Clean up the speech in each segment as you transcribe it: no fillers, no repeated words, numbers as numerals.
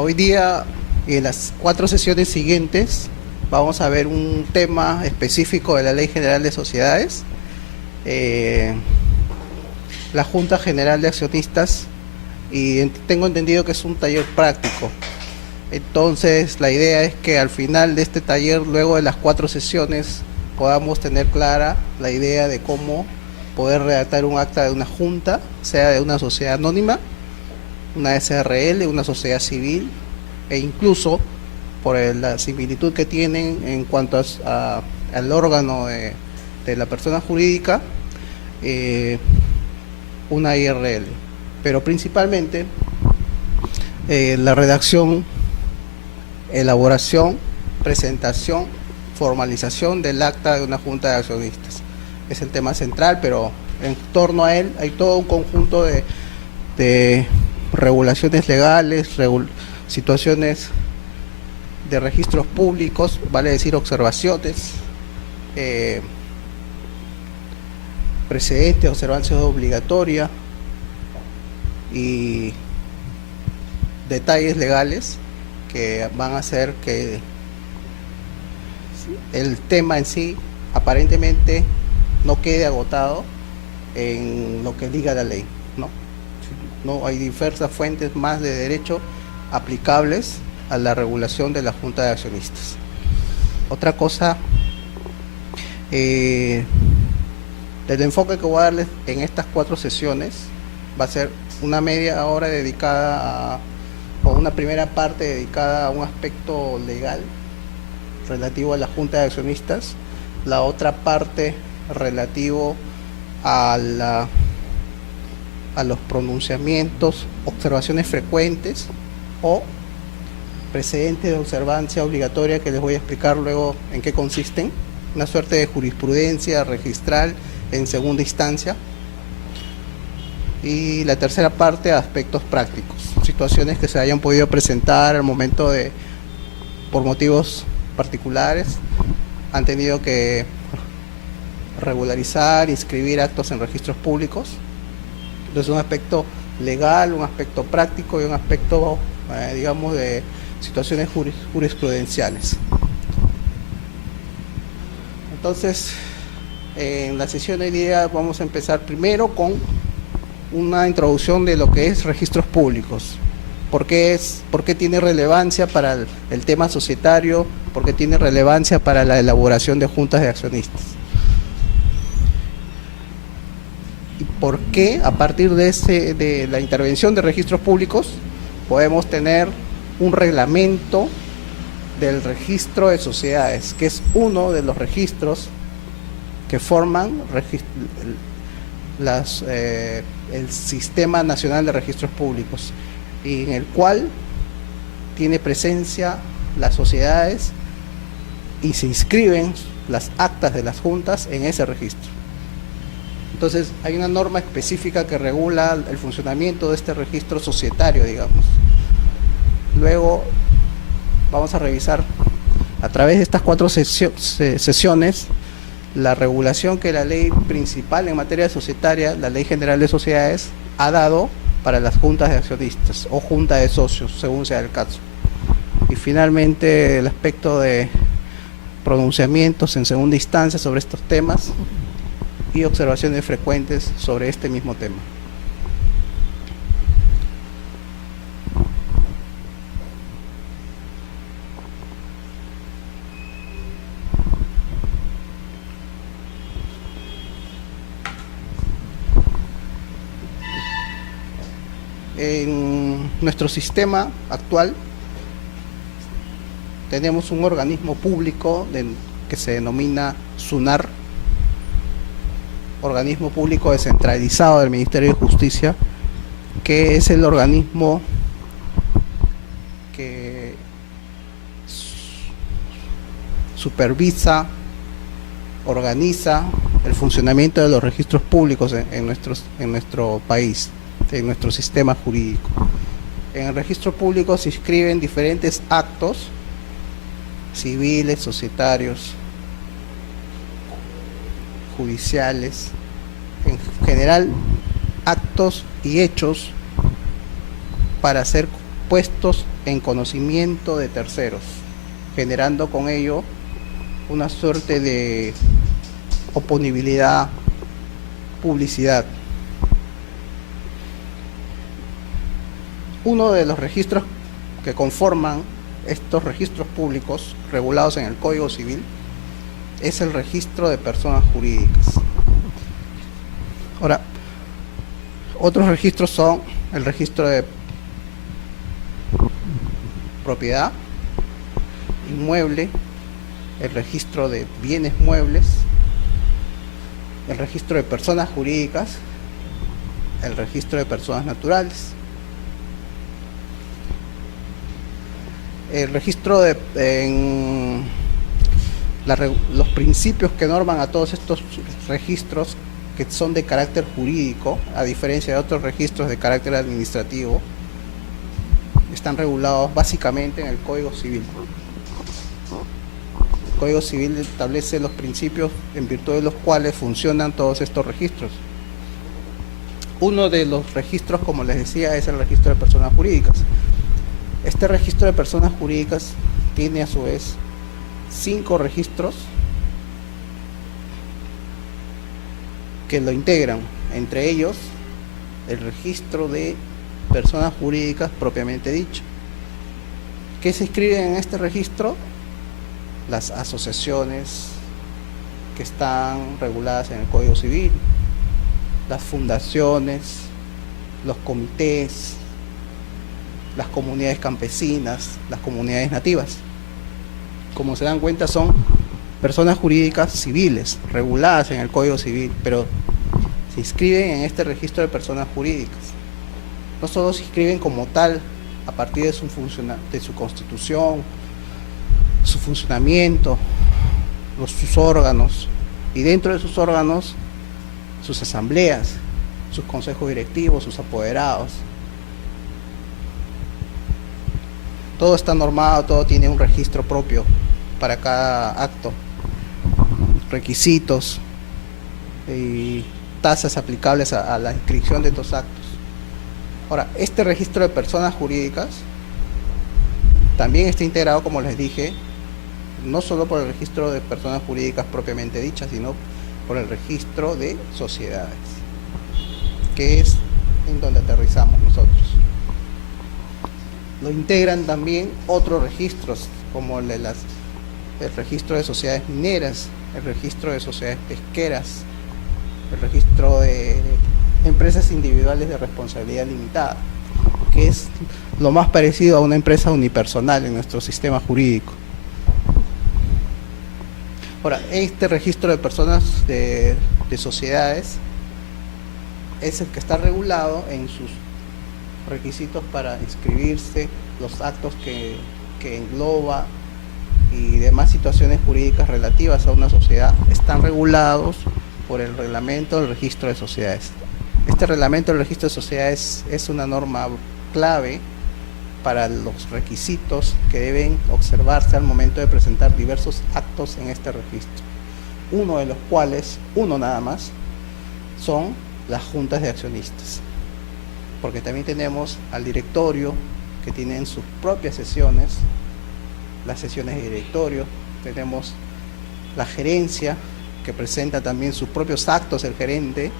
Hoy día y en las 4 sesiones siguientes vamos a ver un tema específico de la Ley General de Sociedades, eh, la Junta General de Accionistas, y tengo entendido que es un taller práctico. Entonces la idea es que al final de este taller, luego de las 4 sesiones, podamos tener clara la idea de cómo poder redactar un acta de una junta, sea de una sociedad anónima, una SRL, una sociedad civil, e incluso por la similitud que tienen en cuanto al órgano de la persona jurídica, una IRL. Pero principalmente la redacción, elaboración, presentación, formalización del acta de una junta de accionistas. Es el tema central, pero en torno a él hay todo un conjunto de regulaciones legales, situaciones de registros públicos, vale decir observaciones, precedentes, observancia obligatoria y detalles legales que van a hacer que el tema en sí aparentemente no quede agotado en lo que diga la ley, ¿no? Hay diversas fuentes más de derecho aplicables a la regulación de la Junta de Accionistas. Otra cosa, del enfoque que voy a darles en estas 4 sesiones, va a ser una media hora dedicada o una primera parte dedicada a un aspecto legal relativo a la Junta de Accionistas, la otra parte relativo a los pronunciamientos, observaciones frecuentes o precedentes de observancia obligatoria, que les voy a explicar luego en qué consisten, una suerte de jurisprudencia registral en segunda instancia. Y la tercera parte, aspectos prácticos, situaciones que se hayan podido presentar al momento de, por motivos particulares, han tenido que regularizar, inscribir actos en registros públicos. Entonces, un aspecto legal, un aspecto práctico y un aspecto, digamos, de situaciones jurisprudenciales. Entonces, en la sesión de hoy día vamos a empezar primero con una introducción de lo que es registros públicos. ¿Por qué tiene relevancia para el tema societario? ¿Por qué tiene relevancia para la elaboración de juntas de accionistas? ¿Y por qué a partir de la intervención de registros públicos podemos tener un reglamento del registro de sociedades, que es uno de los registros que forman el Sistema Nacional de Registros Públicos, y en el cual tiene presencia las sociedades y se inscriben las actas de las juntas en ese registro? Entonces hay una norma específica que regula el funcionamiento de este registro societario, digamos. Luego vamos a revisar a través de estas 4 sesiones la regulación que la ley principal en materia societaria, la Ley General de Sociedades, ha dado para las juntas de accionistas o junta de socios, según sea el caso. Y finalmente el aspecto de pronunciamientos en segunda instancia sobre estos temas y observaciones frecuentes sobre este mismo tema. En nuestro sistema actual tenemos un organismo público que se denomina SUNAR, organismo público descentralizado del Ministerio de Justicia, que es el organismo que supervisa, organiza el funcionamiento de los registros públicos en nuestro país, en nuestro sistema jurídico. En el registro público se inscriben diferentes actos civiles, societarios, judiciales, en general actos y hechos para ser puestos en conocimiento de terceros, generando con ello una suerte de oponibilidad, publicidad. Uno de los registros que conforman estos registros públicos regulados en el Código Civil es el registro de personas jurídicas. Ahora, otros registros son el registro de propiedad inmueble, el registro de bienes muebles, el registro de personas jurídicas, el registro de personas naturales. El registro de los principios que norman a todos estos registros que son de carácter jurídico, a diferencia de otros registros de carácter administrativo, están regulados básicamente en el Código Civil. El Código Civil establece los principios en virtud de los cuales funcionan todos estos registros. Uno de los registros, como les decía, es el registro de personas jurídicas. Este registro de personas jurídicas tiene a su vez 5 registros que lo integran, entre ellos el registro de personas jurídicas propiamente dicho. ¿Qué se inscribe en este registro? Las asociaciones que están reguladas en el Código Civil, las fundaciones, los comités, las comunidades campesinas, las comunidades nativas. Como se dan cuenta, son personas jurídicas civiles, reguladas en el Código Civil, pero se inscriben en este registro de personas jurídicas. No solo se inscriben como tal, a partir de su constitución, su funcionamiento, sus órganos, y dentro de sus órganos, sus asambleas, sus consejos directivos, sus apoderados. Todo está normado, todo tiene un registro propio para cada acto, requisitos y tasas aplicables a la inscripción de estos actos. Ahora, este registro de personas jurídicas también está integrado, como les dije, no solo por el registro de personas jurídicas propiamente dichas, sino por el registro de sociedades, que es en donde aterrizamos nosotros. Lo integran también otros registros, como el registro de sociedades mineras, el registro de sociedades pesqueras, el registro de empresas individuales de responsabilidad limitada, que es lo más parecido a una empresa unipersonal en nuestro sistema jurídico. Ahora, este registro de personas de sociedades es el que está regulado en sus requisitos para inscribirse, los actos que engloba y demás situaciones jurídicas relativas a una sociedad están regulados por el reglamento del registro de sociedades. Este reglamento del registro de sociedades es una norma clave para los requisitos que deben observarse al momento de presentar diversos actos en este registro, uno de los cuales, uno nada más, son las juntas de accionistas, porque también tenemos al directorio, que tienen sus propias sesiones, las sesiones de directorio, tenemos la gerencia, que presenta también sus propios actos, el gerente,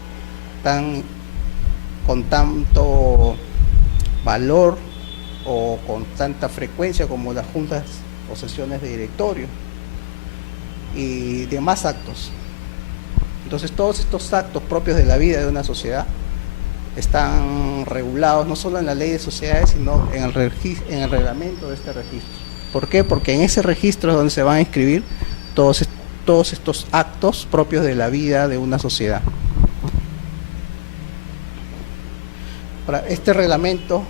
con tanto valor o con tanta frecuencia como las juntas o sesiones de directorio y demás actos. Entonces todos estos actos propios de la vida de una sociedad están regulados no solo en la ley de sociedades, sino en el reglamento de este registro. ¿Por qué? Porque en ese registro es donde se van a inscribir todos estos actos propios de la vida de una sociedad. Ahora, este reglamento,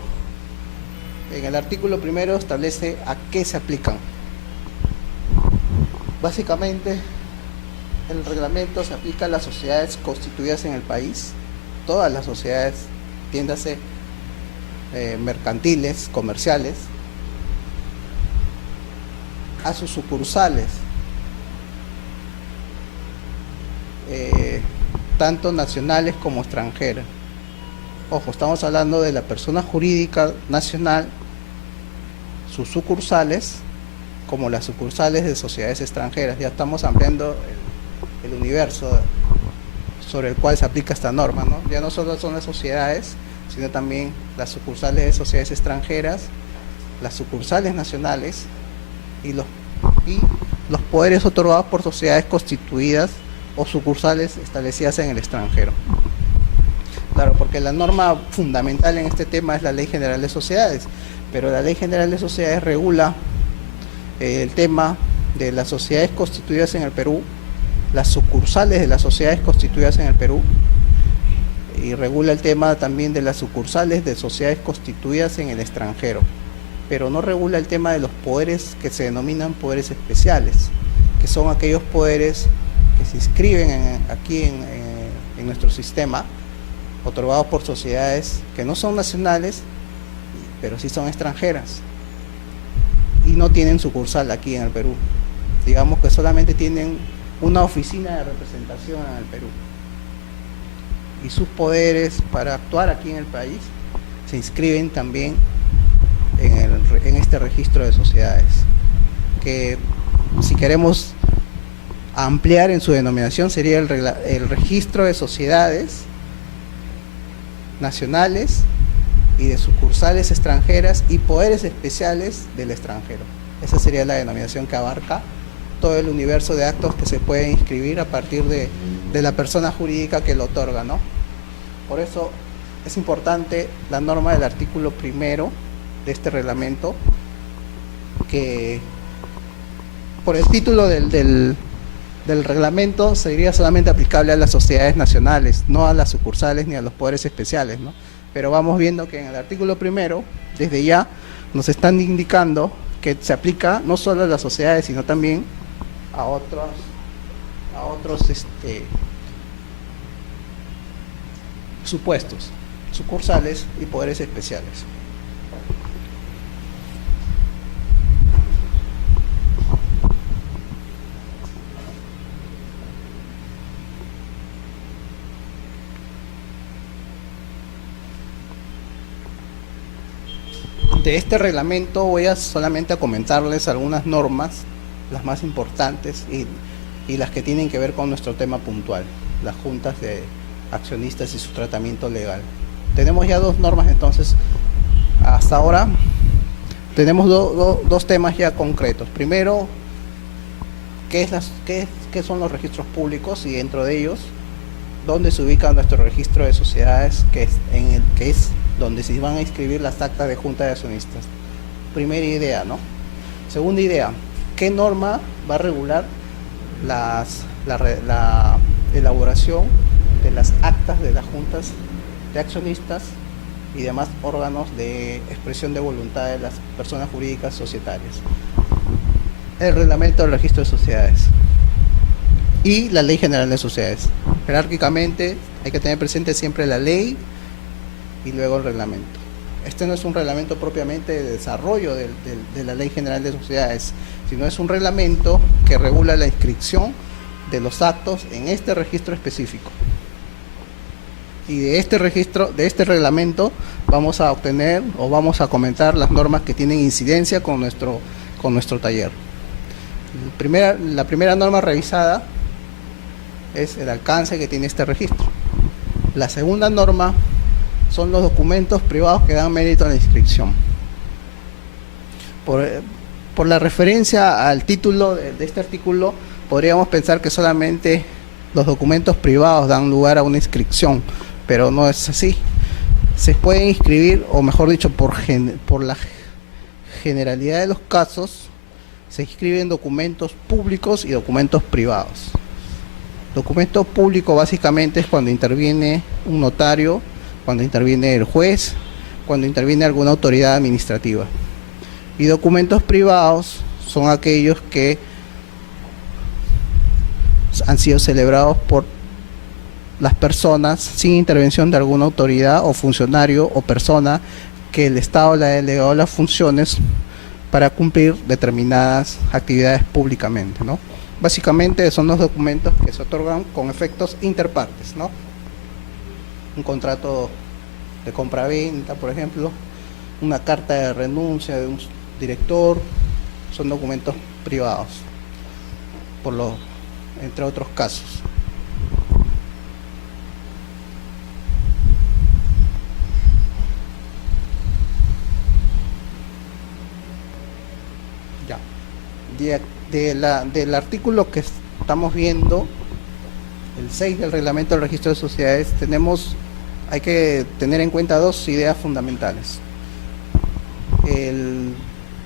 en el artículo primero, establece a qué se aplican. Básicamente, el reglamento se aplica a las sociedades constituidas en el país, todas las sociedades, entiéndase, mercantiles, comerciales, a sus sucursales, tanto nacionales como extranjeras. Ojo, estamos hablando de la persona jurídica nacional sus sucursales como las sucursales de sociedades extranjeras. Ya estamos ampliando el universo sobre el cual se aplica esta norma, ¿no? Ya no solo son las sociedades, sino también las sucursales de sociedades extranjeras, las sucursales nacionales y los poderes otorgados por sociedades constituidas o sucursales establecidas en el extranjero. Claro, porque la norma fundamental en este tema es la Ley General de Sociedades, pero la Ley General de Sociedades regula el tema de las sociedades constituidas en el Perú, las sucursales de las sociedades constituidas en el Perú, y regula el tema también de las sucursales de sociedades constituidas en el extranjero, pero no regula el tema de los poderes que se denominan poderes especiales, que son aquellos poderes que se inscriben aquí en nuestro sistema, otorgados por sociedades que no son nacionales, pero sí son extranjeras, y no tienen sucursal aquí en el Perú. Digamos que solamente tienen una oficina de representación en el Perú. Y sus poderes para actuar aquí en el país se inscriben también en este registro de sociedades, que si queremos ampliar en su denominación sería el registro de sociedades nacionales y de sucursales extranjeras y poderes especiales del extranjero. Esa sería la denominación que abarca todo el universo de actos que se pueden inscribir a partir de la persona jurídica que lo otorga, ¿no? Por eso es importante la norma del artículo 1 de este reglamento, que por el título del reglamento sería solamente aplicable a las sociedades nacionales, no a las sucursales ni a los poderes especiales, ¿no? Pero vamos viendo que en el artículo 1, desde ya, nos están indicando que se aplica no solo a las sociedades, sino también a otros supuestos, sucursales y poderes especiales. De este reglamento voy a solamente a comentarles algunas normas, las más importantes y las que tienen que ver con nuestro tema puntual, las juntas de accionistas y su tratamiento legal. Tenemos ya dos normas, entonces hasta ahora tenemos dos temas ya concretos. Primero, ¿qué son los registros públicos? Y dentro de ellos, ¿dónde se ubica nuestro registro de sociedades, que es donde se van a inscribir las actas de junta de accionistas? Primera idea, ¿no? Segunda idea, ¿qué norma va a regular la elaboración de las actas de las juntas de accionistas y demás órganos de expresión de voluntad de las personas jurídicas societarias? El reglamento del registro de sociedades y la Ley General de Sociedades. Jerárquicamente hay que tener presente siempre la ley y luego el reglamento. Este no es un reglamento propiamente de desarrollo de la Ley General de Sociedades, sino es un reglamento que regula la inscripción de los actos en este registro específico. Y de este reglamento vamos a obtener o vamos a comentar las normas que tienen incidencia con nuestro taller. La primera norma revisada es el alcance que tiene este registro. La segunda norma son los documentos privados que dan mérito a la inscripción. Por la referencia al título de este artículo, podríamos pensar que solamente los documentos privados dan lugar a una inscripción, pero no es así. Se pueden inscribir, o mejor dicho, por la generalidad de los casos, se inscriben documentos públicos y documentos privados. Documento público básicamente es cuando interviene un notario, cuando interviene el juez, cuando interviene alguna autoridad administrativa. Y documentos privados son aquellos que han sido celebrados por las personas sin intervención de alguna autoridad o funcionario o persona que el Estado le ha delegado las funciones para cumplir determinadas actividades públicamente, ¿no? Básicamente son los documentos que se otorgan con efectos interpartes, ¿no? Un contrato de compra-venta, por ejemplo, una carta de renuncia director, son documentos privados, entre otros casos. Ya. Del artículo que estamos viendo, el 6 del reglamento del registro de sociedades, hay que tener en cuenta dos ideas fundamentales.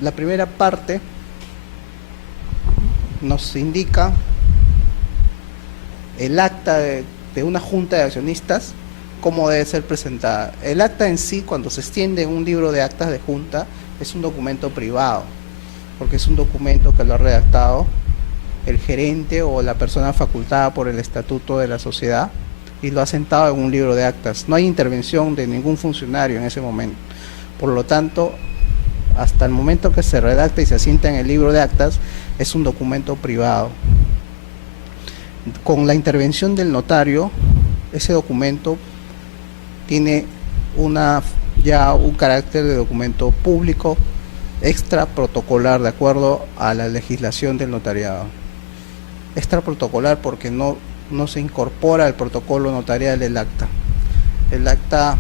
La primera parte nos indica el acta de una junta de accionistas, cómo debe ser presentada. El acta en sí, cuando se extiende en un libro de actas de junta, es un documento privado, porque es un documento que lo ha redactado el gerente o la persona facultada por el estatuto de la sociedad y lo ha sentado en un libro de actas. No hay intervención de ningún funcionario en ese momento. Por lo tanto, hasta el momento que se redacta y se asienta en el libro de actas, es un documento privado. Con la intervención del notario, ese documento tiene ya un carácter de documento público extra protocolar, de acuerdo a la legislación del notariado. Extra protocolar porque no se incorpora al protocolo notarial del acta. El acta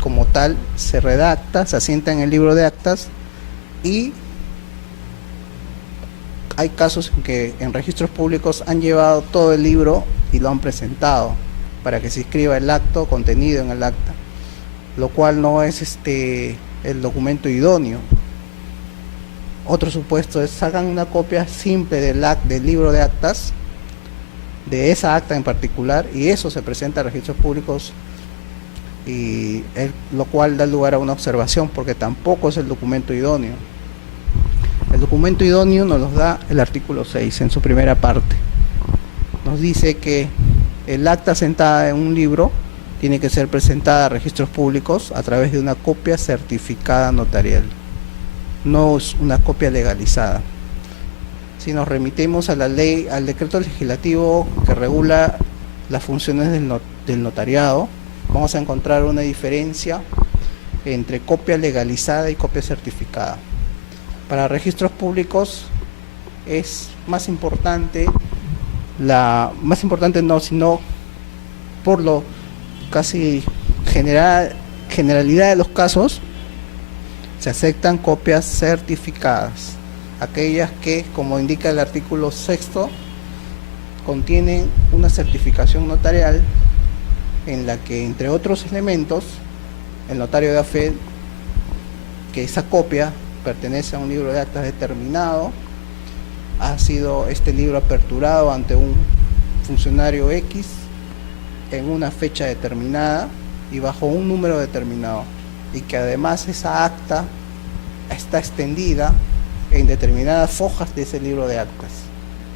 como tal se redacta, se asienta en el libro de actas, y hay casos en que en registros públicos han llevado todo el libro y lo han presentado para que se inscriba el acto contenido en el acta, lo cual no es el documento idóneo. Otro supuesto es sacan una copia simple del libro de actas, de esa acta en particular, y eso se presenta a registros públicos, lo cual da lugar a una observación, porque tampoco es el documento idóneo. El documento idóneo nos lo da el artículo 6 en su primera parte. Nos dice que el acta sentada en un libro tiene que ser presentada a registros públicos a través de una copia certificada notarial. No es una copia legalizada. Si nos remitimos a la ley, al decreto legislativo que regula las funciones del notariado, vamos a encontrar una diferencia entre copia legalizada y copia certificada. Para registros públicos es más importante, sino por lo casi generalidad de los casos, se aceptan copias certificadas, aquellas que, como indica el artículo 6, contienen una certificación notarial en la que, entre otros elementos, el notario da fe que esa copia pertenece a un libro de actas determinado, ha sido este libro aperturado ante un funcionario X en una fecha determinada y bajo un número determinado, y que además esa acta está extendida en determinadas hojas de ese libro de actas.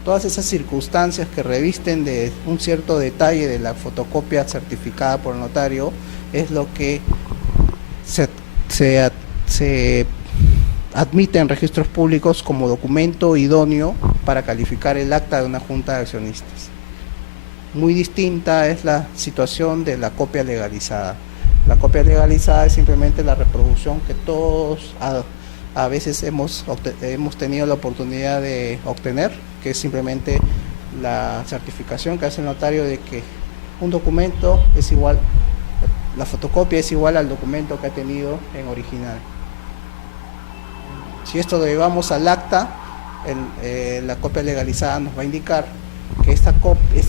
Todas esas circunstancias que revisten de un cierto detalle de la fotocopia certificada por el notario es lo que se admite en registros públicos como documento idóneo para calificar el acta de una junta de accionistas. Muy distinta es la situación de la copia legalizada. La copia legalizada es simplemente la reproducción que todos a veces hemos tenido la oportunidad de obtener, que es simplemente la certificación que hace el notario de que un documento es igual, la fotocopia es igual al documento que ha tenido en original. Si esto lo llevamos al acta, la copia legalizada nos va a indicar que esa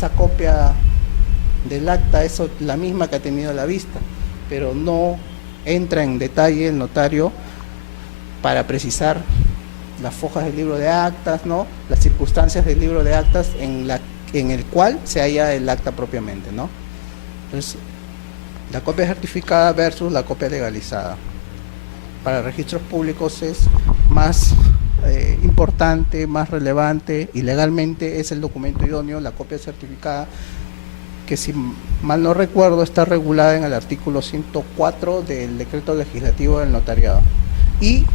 copia del acta es la misma que ha tenido a la vista, pero no entra en detalle el notario para precisar las hojas del libro de actas, ¿no?, las circunstancias del libro de actas en el cual se halla el acta propiamente, ¿no? Entonces, la copia certificada versus la copia legalizada. Para registros públicos es más importante, más relevante, y legalmente es el documento idóneo, la copia certificada, que si mal no recuerdo está regulada en el artículo 104 del decreto legislativo del notariado y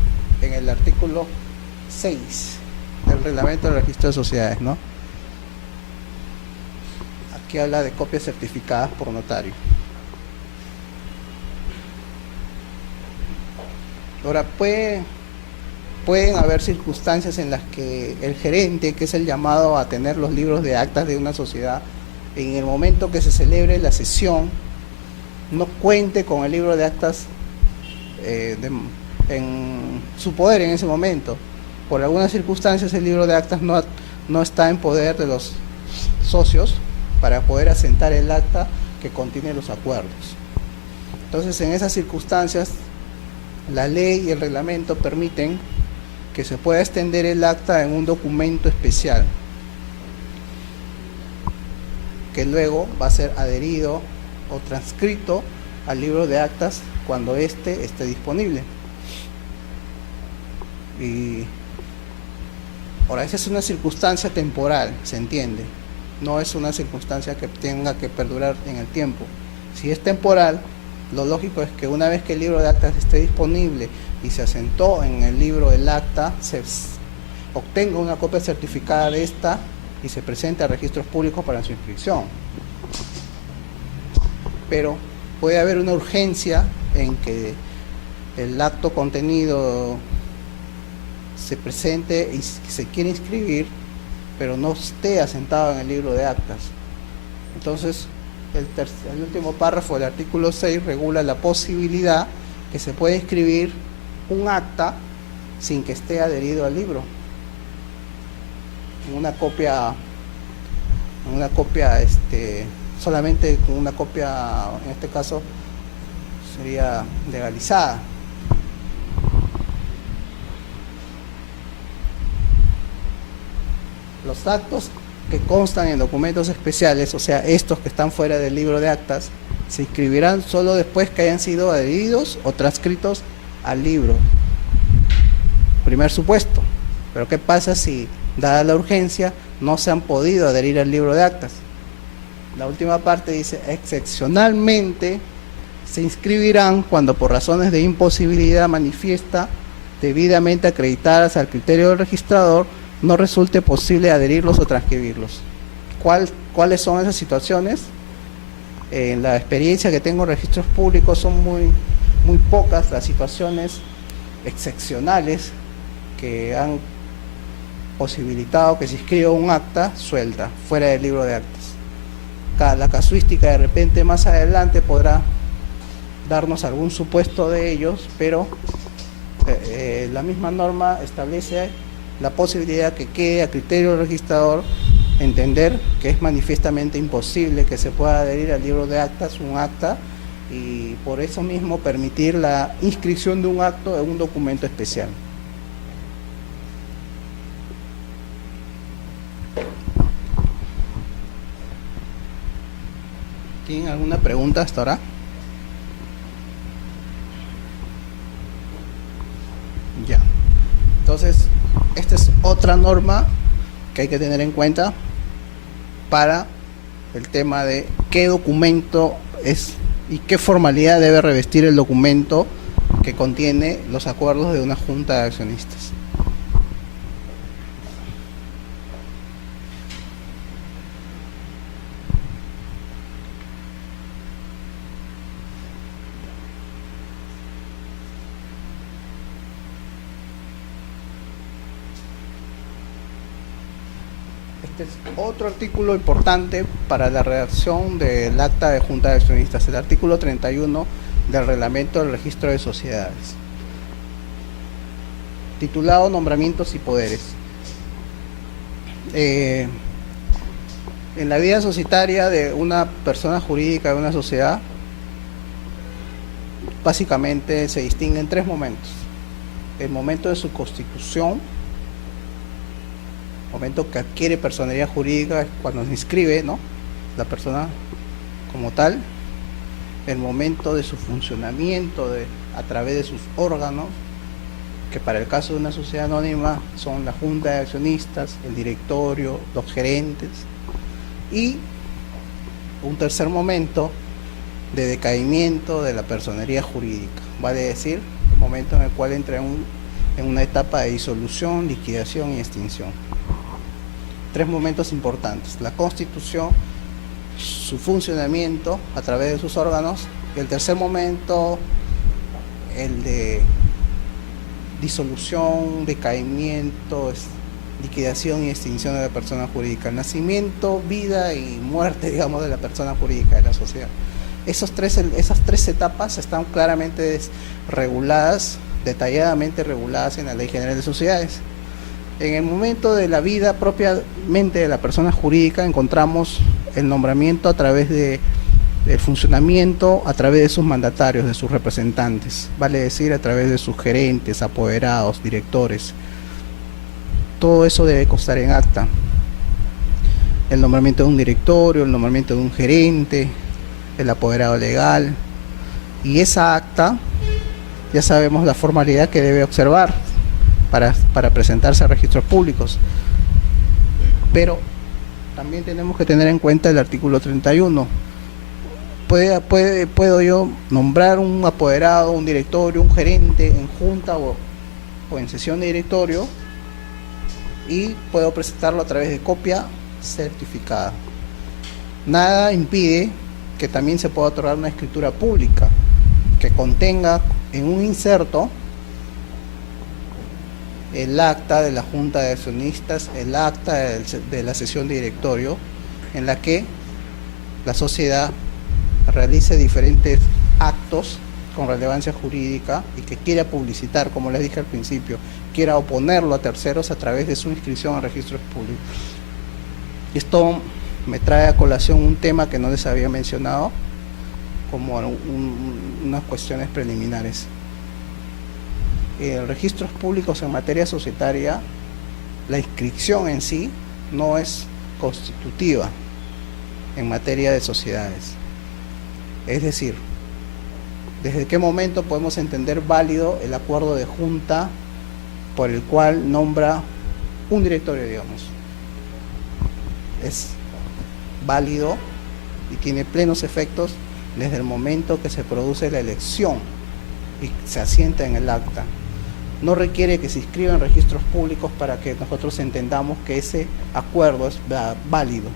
en el artículo 6 del reglamento del registro de sociedades, ¿no? Aquí habla de copias certificadas por notario. Ahora, pueden haber circunstancias en las que el gerente, que es el llamado a tener los libros de actas de una sociedad, en el momento que se celebre la sesión, no cuente con el libro de actas en su poder en ese momento. Por algunas circunstancias el libro de actas no está en poder de los socios para poder asentar el acta que contiene los acuerdos. Entonces, en esas circunstancias, la ley y el reglamento permiten que se pueda extender el acta en un documento especial, que luego va a ser adherido o transcrito al libro de actas cuando éste esté disponible. Y ahora, esa es una circunstancia temporal, se entiende, no es una circunstancia que tenga que perdurar en el tiempo. Si es temporal, lo lógico es que una vez que el libro de actas esté disponible y se asentó en el libro del acta, se obtenga una copia certificada de esta y se presente a registros públicos para su inscripción. Pero puede haber una urgencia en que el acto contenido se presente y se quiere inscribir, pero no esté asentado en el libro de actas. Entonces, el último párrafo del artículo 6 regula la posibilidad que se puede inscribir un acta sin que esté adherido al libro. Solamente con una copia, en este caso, sería legalizada. Los actos que constan en documentos especiales, o sea, estos que están fuera del libro de actas, se inscribirán solo después que hayan sido adheridos o transcritos al libro. Primer supuesto. Pero ¿qué pasa si, dada la urgencia, no se han podido adherir al libro de actas? La última parte dice: excepcionalmente se inscribirán cuando por razones de imposibilidad manifiesta, debidamente acreditadas al criterio del registrador, no resulte posible adherirlos o transcribirlos. ¿Cuáles son esas situaciones? En la experiencia que tengo en registros públicos son muy pocas las situaciones excepcionales que han posibilitado que se inscriba un acta suelta, fuera del libro de actas. La casuística de repente más adelante podrá darnos algún supuesto de ellos, pero la misma norma establece la posibilidad que quede a criterio del registrador entender que es manifiestamente imposible que se pueda adherir al libro de actas un acta, y por eso mismo permitir la inscripción de un acto en un documento especial. ¿Tienen alguna pregunta hasta ahora? Ya. Entonces, esta es otra norma que hay que tener en cuenta para el tema de qué documento es y qué formalidad debe revestir el documento que contiene los acuerdos de una junta de accionistas. Este es otro artículo importante para la redacción del acta de junta de accionistas, el artículo 31 del reglamento del registro de sociedades, titulado Nombramientos y Poderes. En la vida societaria de una persona jurídica, de una sociedad, básicamente se distinguen tres momentos: el momento de su constitución, momento que adquiere personería jurídica es cuando se inscribe, ¿no?, la persona como tal; el momento de su funcionamiento a través de sus órganos, que para el caso de una sociedad anónima son la junta de accionistas, el directorio, los gerentes; y un tercer momento de decaimiento de la personería jurídica, vale decir, el momento en el cual entra en una etapa de disolución, liquidación y extinción. Tres momentos importantes: la constitución, su funcionamiento a través de sus órganos, y el tercer momento, el de disolución, decaimiento, liquidación y extinción de la persona jurídica, nacimiento, vida y muerte, digamos, de la persona jurídica de la sociedad. Esas tres etapas están claramente reguladas, detalladamente reguladas en la Ley General de Sociedades. En el momento de la vida propiamente de la persona jurídica encontramos el nombramiento a través del funcionamiento, a través de sus mandatarios, de sus representantes, vale decir, a través de sus gerentes, apoderados, directores. Todo eso debe constar en acta. El nombramiento de un directorio, el nombramiento de un gerente, el apoderado legal, y esa acta ya sabemos la formalidad que debe observar para presentarse a registros públicos, pero también tenemos que tener en cuenta el artículo 31. Puedo yo nombrar un apoderado, un directorio, un gerente en junta o en sesión de directorio, y puedo presentarlo a través de copia certificada. Nada impide que también se pueda otorgar una escritura pública que contenga en un inserto el acta de la Junta de Accionistas, el acta de la sesión de directorio, en la que la sociedad realice diferentes actos con relevancia jurídica y que quiera publicitar, como les dije al principio, quiera oponerlo a terceros a través de su inscripción a registros públicos. Esto me trae a colación un tema que no les había mencionado, como unas cuestiones preliminares. Registros públicos en materia societaria, la inscripción en sí no es constitutiva en materia de sociedades. Es decir, ¿desde qué momento podemos entender válido el acuerdo de junta por el cual nombra un directorio, digamos? Es válido y tiene plenos efectos desde el momento que se produce la elección y se asienta en el acta. No requiere que se inscriba en registros públicos para que nosotros entendamos que ese acuerdo es válido.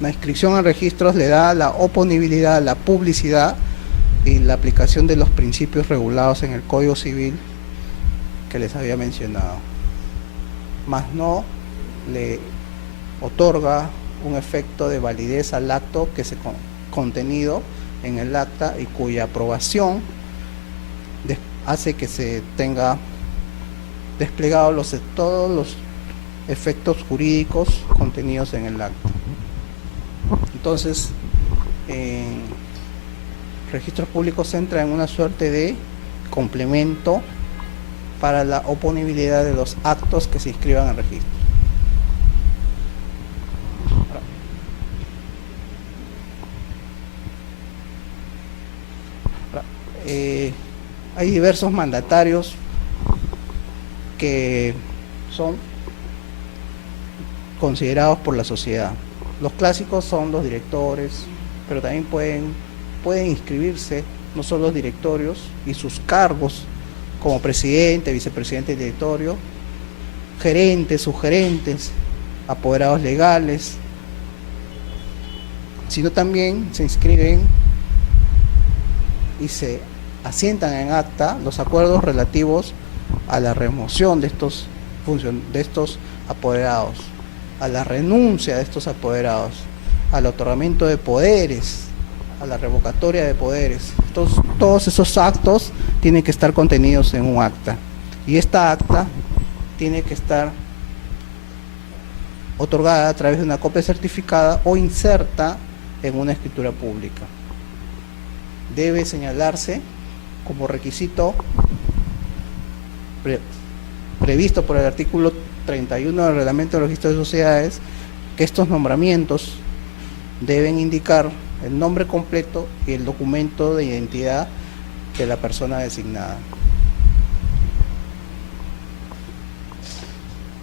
La inscripción en registros le da la oponibilidad, la publicidad y la aplicación de los principios regulados en el Código Civil que les había mencionado, más no le otorga un efecto de validez al acto que se contenido en el acta y cuya aprobación hace que se tenga desplegado todos los efectos jurídicos contenidos en el acta. Entonces, registros públicos entra en una suerte de complemento para la oponibilidad de los actos que se inscriban en registro. Hay diversos mandatarios que son considerados por la sociedad. Los clásicos son los directores, pero también pueden inscribirse no solo los directorios y sus cargos como presidente, vicepresidente del directorio, gerentes, subgerentes, apoderados legales, sino también se inscriben y se asientan en acta los acuerdos relativos a la remoción de estos apoderados, a la renuncia de estos apoderados, al otorgamiento de poderes, a la revocatoria de poderes. Todos esos actos tienen que estar contenidos en un acta, y esta acta tiene que estar otorgada a través de una copia certificada o inserta en una escritura pública. Debe señalarse como requisito previsto por el artículo 31 del Reglamento del Registro de Sociedades que estos nombramientos deben indicar el nombre completo y el documento de identidad de la persona designada.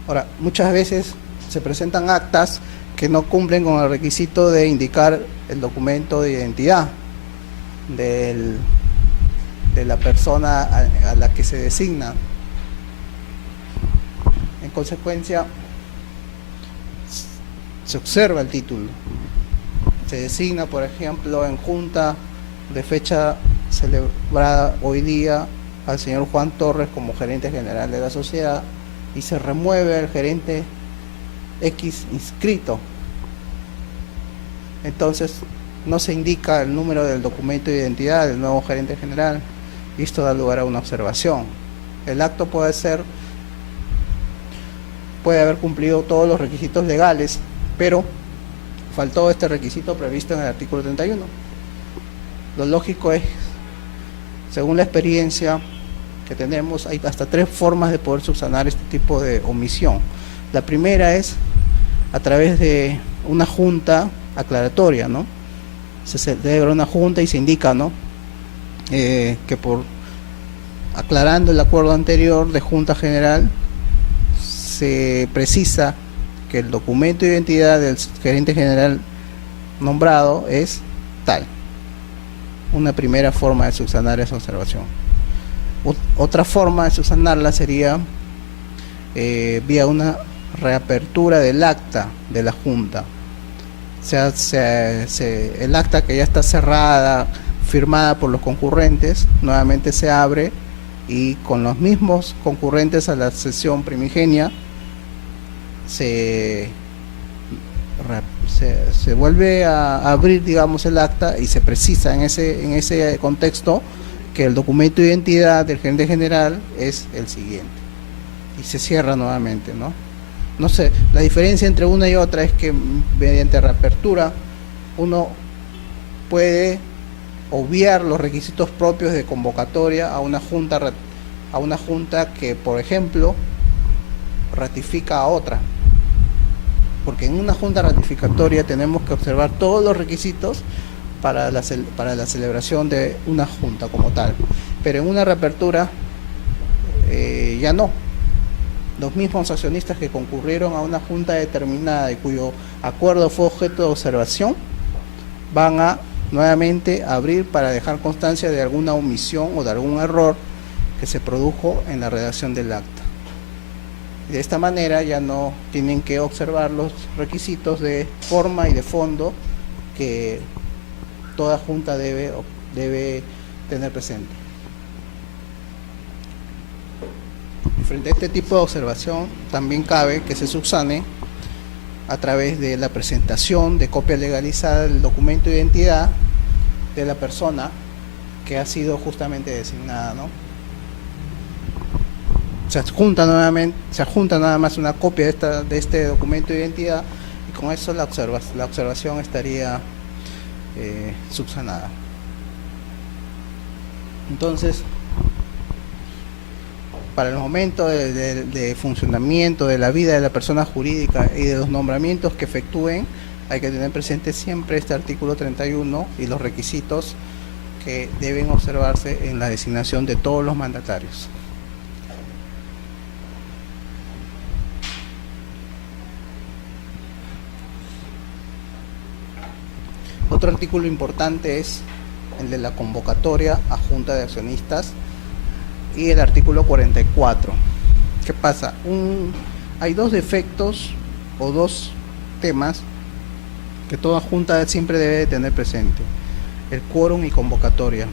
Ahora, muchas veces se presentan actas que no cumplen con el requisito de indicar el documento de identidad de la persona a la que se designa. En consecuencia, se observa el título. Se designa, por ejemplo, en junta de fecha celebrada hoy día al señor Juan Torres como gerente general de la sociedad y se remueve al gerente X inscrito. Entonces no se indica el número del documento de identidad del nuevo gerente general y esto da lugar a una observación. El acto puede haber cumplido todos los requisitos legales, pero faltó este requisito previsto en el artículo 31. Lo lógico es, según la experiencia que tenemos, hay hasta 3 formas de poder subsanar este tipo de omisión. La primera es a través de una junta aclaratoria, ¿no? Se celebra una junta y se indica, ¿no? Que por aclarando el acuerdo anterior de junta general se precisa que el documento de identidad del gerente general nombrado es tal. Una primera forma de subsanar esa observación. Otra forma de subsanarla sería vía una reapertura del acta de la junta. O sea, el acta que ya está cerrada, firmada por los concurrentes, nuevamente se abre y con los mismos concurrentes a la sesión primigenia se vuelve a abrir, digamos, el acta y se precisa en ese contexto que el documento de identidad del gerente general es el siguiente y se cierra nuevamente, ¿no? No sé, la diferencia entre una y otra es que mediante reapertura uno puede obviar los requisitos propios de convocatoria a una junta que, por ejemplo, ratifica a otra, porque en una junta ratificatoria tenemos que observar todos los requisitos para la celebración de una junta como tal, pero en una reapertura ya no. Los mismos accionistas que concurrieron a una junta determinada y cuyo acuerdo fue objeto de observación van a nuevamente abrir para dejar constancia de alguna omisión o de algún error que se produjo en la redacción del acta. De esta manera ya no tienen que observar los requisitos de forma y de fondo que toda junta debe tener presente. Frente a este tipo de observación también cabe que se subsane a través de la presentación de copia legalizada del documento de identidad de la persona que ha sido justamente designada, ¿no? Se adjunta nada más una copia de este documento de identidad y con eso la observación estaría subsanada. Entonces, para el momento de funcionamiento de la vida de la persona jurídica y de los nombramientos que efectúen, hay que tener presente siempre este artículo 31 y los requisitos que deben observarse en la designación de todos los mandatarios. Otro artículo importante es el de la convocatoria a junta de accionistas y el artículo 44. ¿Qué pasa? Hay 2 defectos o 2 temas que toda junta siempre debe de tener presente: el quórum y convocatoria.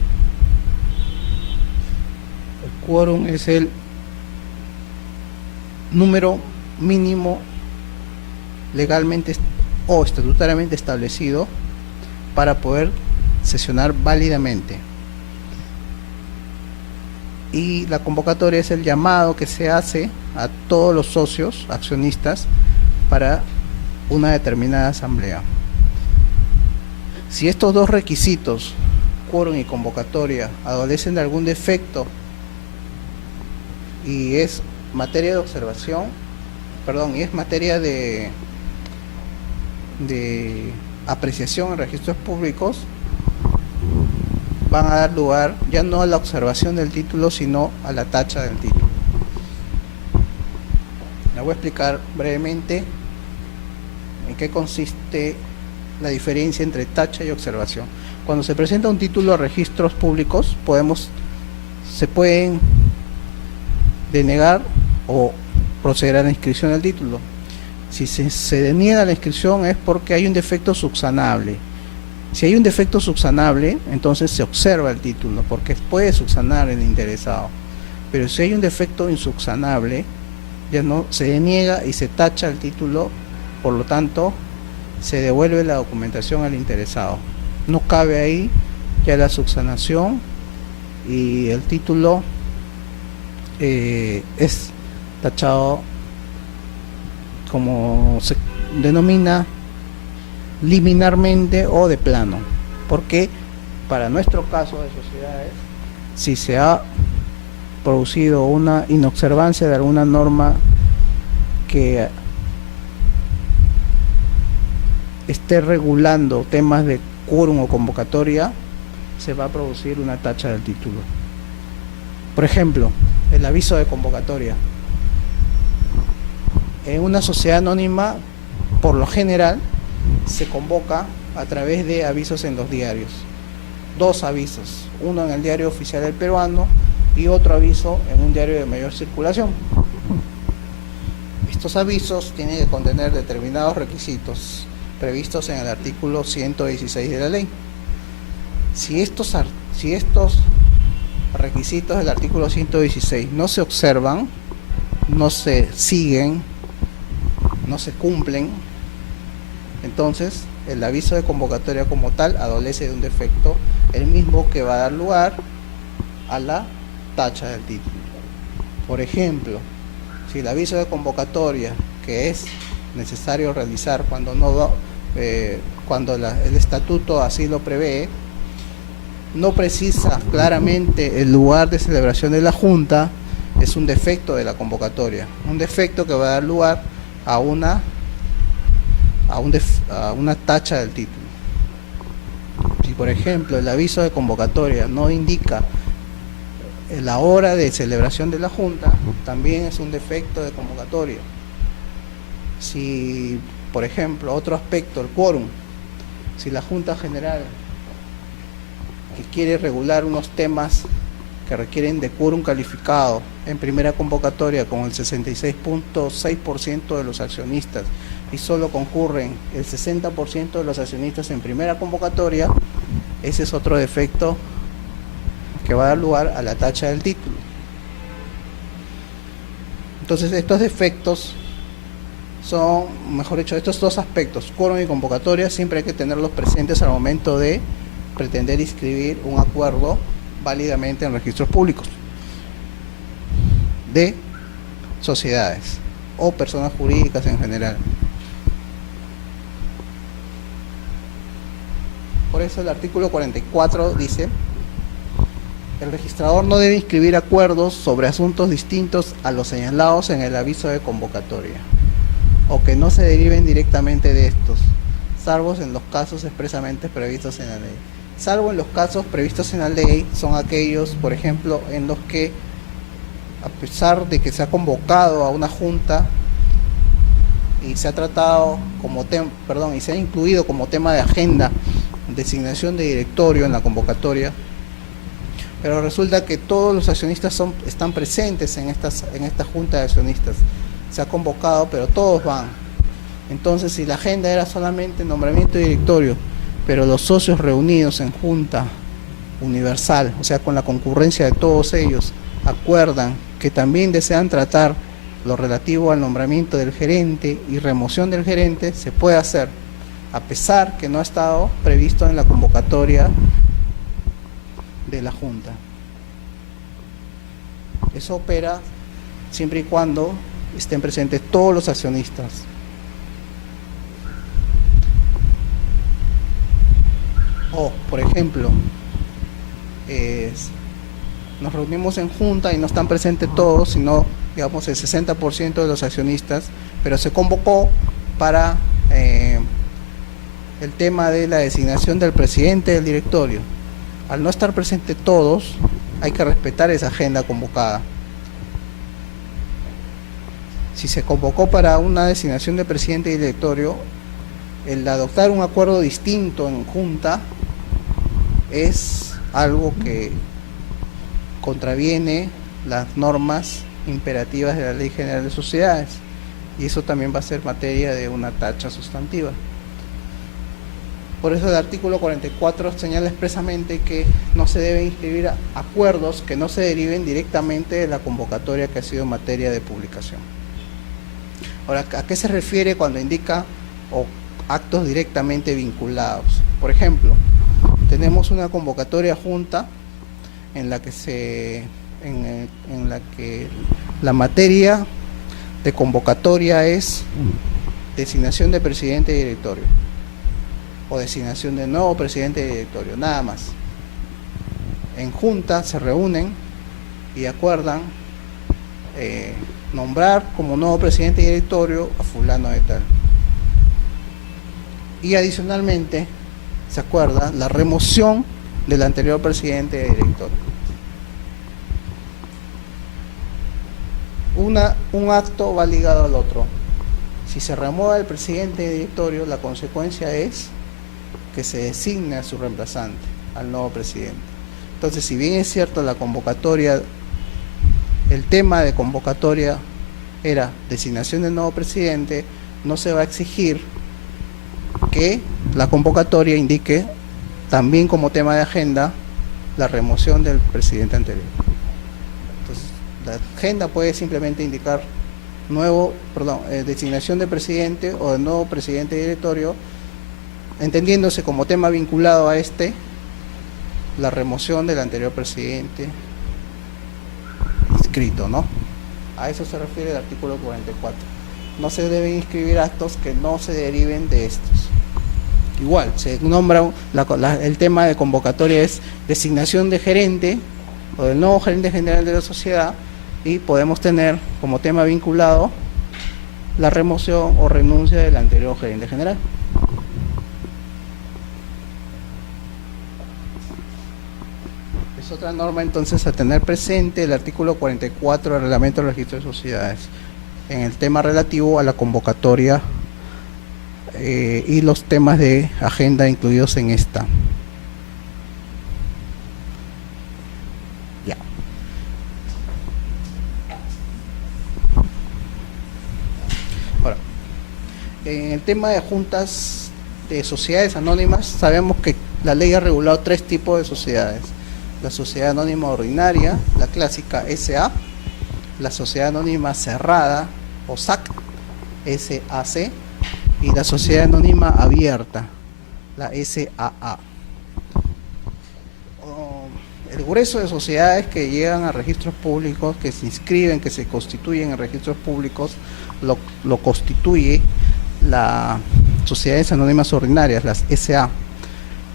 El quórum es el número mínimo legalmente o estatutariamente establecido para poder sesionar válidamente. Y la convocatoria es el llamado que se hace a todos los socios, accionistas, para una determinada asamblea. Si estos 2 requisitos, quórum y convocatoria, adolecen de algún defecto y es materia de observación, y es materia de apreciación en registros públicos, van a dar lugar ya no a la observación del título, sino a la tacha del título. Le voy a explicar brevemente en qué consiste la diferencia entre tacha y observación. Cuando se presenta un título a registros públicos, se pueden denegar o proceder a la inscripción del título. Si se deniega la inscripción es porque hay un defecto subsanable. Si hay un defecto subsanable, entonces se observa el título, porque puede subsanar el interesado. Pero si hay un defecto insubsanable, ya no se deniega y se tacha el título, por lo tanto se devuelve la documentación al interesado. No cabe ahí ya la subsanación y el título es tachado, como se denomina, liminarmente o de plano, porque para nuestro caso de sociedades, si se ha producido una inobservancia de alguna norma que esté regulando temas de quórum o convocatoria, se va a producir una tacha del título. Por ejemplo, el aviso de convocatoria. En una sociedad anónima, por lo general, se convoca a través de avisos en los diarios. Dos avisos, uno en el Diario Oficial del Peruano y otro aviso en un diario de mayor circulación. Estos avisos tienen que contener determinados requisitos previstos en el artículo 116 de la ley. Si estos requisitos del artículo 116 no se observan, no se siguen, no se cumplen, entonces el aviso de convocatoria como tal adolece de un defecto, el mismo que va a dar lugar a la tacha del título. Por ejemplo, si el aviso de convocatoria, que es necesario realizar cuando el estatuto así lo prevé, no precisa claramente el lugar de celebración de la Junta, es un defecto de la convocatoria, un defecto que va a dar lugar a una tacha del título. Si por ejemplo el aviso de convocatoria no indica la hora de celebración de la Junta, también es un defecto de convocatoria. Si por ejemplo, otro aspecto, el quórum, si la Junta General que quiere regular unos temas que requieren de quórum calificado en primera convocatoria con el 66.6% de los accionistas y solo concurren el 60% de los accionistas en primera convocatoria, ese es otro defecto que va a dar lugar a la tacha del título. Entonces estos defectos son, mejor dicho, estos dos aspectos, quórum y convocatoria, siempre hay que tenerlos presentes al momento de pretender inscribir un acuerdo válidamente en registros públicos de sociedades o personas jurídicas en general. Por eso el artículo 44 dice: el registrador no debe inscribir acuerdos sobre asuntos distintos a los señalados en el aviso de convocatoria, o que no se deriven directamente de estos, salvo en los casos expresamente previstos en la ley. Salvo en los casos previstos en la ley son aquellos, por ejemplo, en los que, a pesar de que se ha convocado a una junta y se ha tratado como y se ha incluido como tema de agenda designación de directorio en la convocatoria, pero resulta que todos los accionistas están presentes en esta junta de accionistas. Se ha convocado, pero todos van. Entonces, si la agenda era solamente nombramiento de directorio, pero los socios reunidos en junta universal, o sea, con la concurrencia de todos ellos, acuerdan que también desean tratar lo relativo al nombramiento del gerente y remoción del gerente, se puede hacer, a pesar que no ha estado previsto en la convocatoria de la junta. Eso opera siempre y cuando estén presentes todos los accionistas. O, por ejemplo, nos reunimos en junta y no están presentes todos, sino, digamos, el 60% de los accionistas, pero se convocó para el tema de la designación del presidente del directorio. Al no estar presentes todos, hay que respetar esa agenda convocada. Si se convocó para una designación de presidente del directorio, el adoptar un acuerdo distinto en junta es algo que contraviene las normas imperativas de la Ley General de Sociedades, y eso también va a ser materia de una tacha sustantiva. Por eso el artículo 44 señala expresamente que no se deben inscribir acuerdos que no se deriven directamente de la convocatoria que ha sido materia de publicación. Ahora, ¿a qué se refiere cuando indica o actos directamente vinculados? Por ejemplo, tenemos una convocatoria junta en la que la materia de convocatoria es designación de presidente y directorio, o designación de nuevo presidente y directorio, nada más. En junta se reúnen y acuerdan nombrar como nuevo presidente y directorio a fulano de tal. Y adicionalmente se acuerda la remoción del anterior presidente y directorio. Un acto va ligado al otro. Si se remueve el presidente y directorio, la consecuencia es que se designe a su reemplazante, al nuevo presidente. Entonces, si bien es cierto la convocatoria, el tema de convocatoria era designación del nuevo presidente, no se va a exigir que la convocatoria indique también como tema de agenda la remoción del presidente anterior. Entonces, la agenda puede simplemente indicar designación de presidente o de nuevo presidente de directorio, entendiéndose como tema vinculado a la remoción del anterior presidente inscrito, ¿no? A eso se refiere el artículo 44. No se deben inscribir actos que no se deriven de estos. Igual, se nombra el tema de convocatoria es designación de gerente o del nuevo gerente general de la sociedad, y podemos tener como tema vinculado la remoción o renuncia del anterior gerente general. Es otra norma entonces a tener presente, el artículo 44 del Reglamento del Registro de Sociedades, en el tema relativo a la convocatoria y los temas de agenda incluidos en esta. Ya. Ahora, en el tema de juntas de sociedades anónimas, sabemos que la ley ha regulado 3 tipos de sociedades: la sociedad anónima ordinaria, la clásica SA, la sociedad anónima cerrada o SAC, SAC, y la sociedad anónima abierta, la SAA. El grueso de sociedades que llegan a registros públicos, que se inscriben, que se constituyen en registros públicos, lo constituye las sociedades anónimas ordinarias, las SA.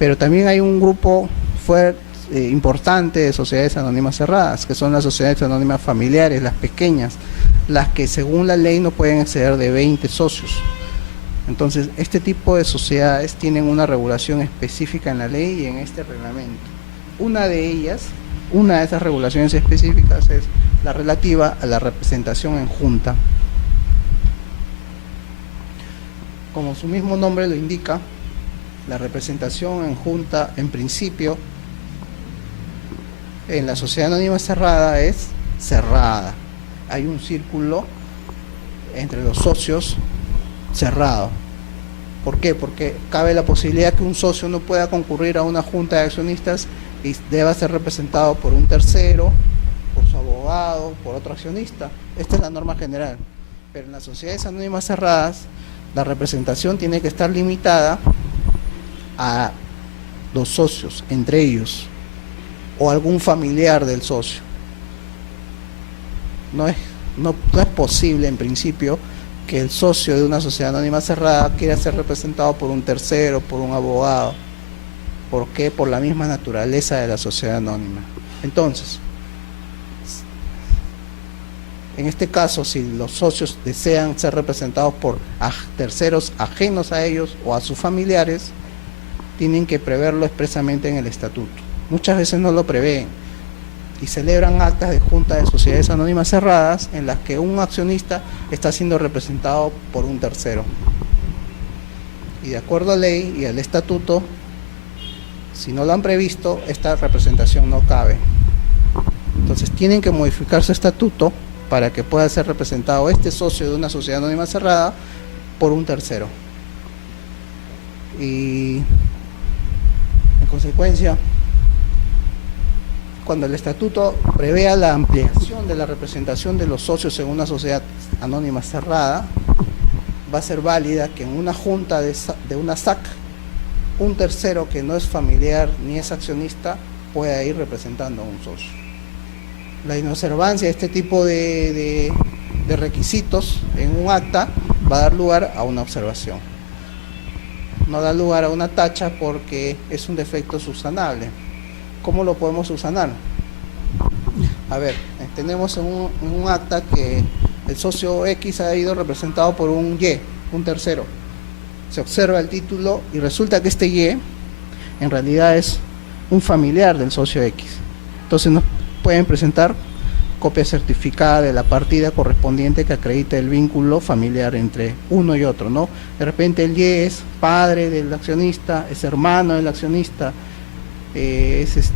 Pero también hay un grupo importante de sociedades anónimas cerradas, que son las sociedades anónimas familiares, las pequeñas, las que según la ley no pueden exceder de 20 socios. Entonces, este tipo de sociedades tienen una regulación específica en la ley y en este reglamento. Una de esas regulaciones específicas es la relativa a la representación en junta. Como su mismo nombre lo indica, la representación en junta, en principio, en la sociedad anónima cerrada es cerrada. Hay un círculo entre los socios cerrado. ¿Por qué? Porque cabe la posibilidad que un socio no pueda concurrir a una junta de accionistas y deba ser representado por un tercero, por su abogado, por otro accionista. Esta es la norma general. Pero en las sociedades anónimas cerradas, la representación tiene que estar limitada a los socios, entre ellos, o algún familiar del socio. No es posible en principio que el socio de una sociedad anónima cerrada quiera ser representado por un tercero, por un abogado. ¿Por qué? Por la misma naturaleza de la sociedad anónima. Entonces, en este caso, si los socios desean ser representados por terceros ajenos a ellos o a sus familiares, tienen que preverlo expresamente en el estatuto. Muchas veces no lo prevén y celebran actas de junta de sociedades anónimas cerradas en las que un accionista está siendo representado por un tercero. Y de acuerdo a ley y al estatuto, si no lo han previsto, esta representación no cabe. Entonces tienen que modificar su estatuto para que pueda ser representado este socio de una sociedad anónima cerrada por un tercero. Y En consecuencia, cuando el estatuto prevea la ampliación de la representación de los socios en una sociedad anónima cerrada, va a ser válida que en una junta de una SAC, un tercero que no es familiar ni es accionista pueda ir representando a un socio. La inobservancia de este tipo de requisitos en un acta va a dar lugar a una observación. No da lugar a una tacha porque es un defecto subsanable. ¿Cómo lo podemos subsanar? A ver, tenemos en un acta que el socio X ha ido representado por un Y, un tercero. Se observa el título y resulta que este Y en realidad es un familiar del socio X. Entonces nos pueden presentar copia certificada de la partida correspondiente que acredite el vínculo familiar entre uno y otro, ¿no? De repente el Y es padre del accionista, es hermano del accionista, es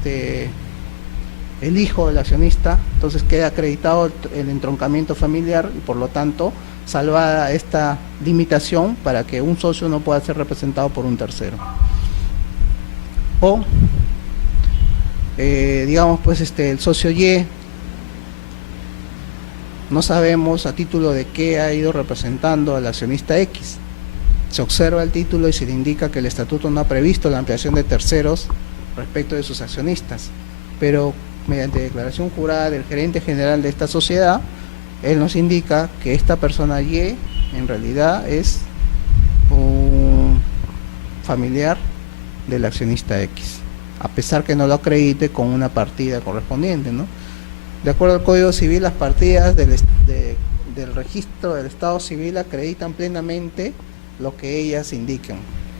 el hijo del accionista, entonces queda acreditado el entroncamiento familiar y por lo tanto salvada esta limitación para que un socio no pueda ser representado por un tercero. O digamos pues el socio Y, no sabemos a título de qué ha ido representando al accionista X. Se observa el título y se le indica que el estatuto no ha previsto la ampliación de terceros respecto de sus accionistas, pero mediante declaración jurada del gerente general de esta sociedad, él nos indica que esta persona Y en realidad es un familiar del accionista X, a pesar que no lo acredite con una partida correspondiente, ¿no? De acuerdo al Código Civil, las partidas del registro del Estado Civil acreditan plenamente lo que ellas indiquen.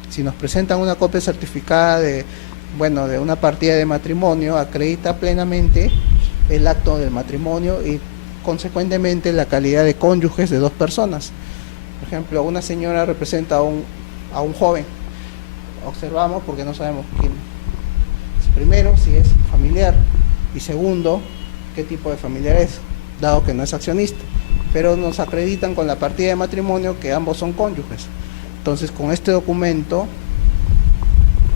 Si nos presentan una copia certificada de una partida de matrimonio, acredita plenamente el acto del matrimonio y consecuentemente la calidad de cónyuges de dos personas. Por ejemplo, una señora representa a un joven. Observamos porque no sabemos quién. Primero, si es familiar, y segundo, qué tipo de familiar es, dado que no es accionista, pero nos acreditan con la partida de matrimonio que ambos son cónyuges. Entonces, con este documento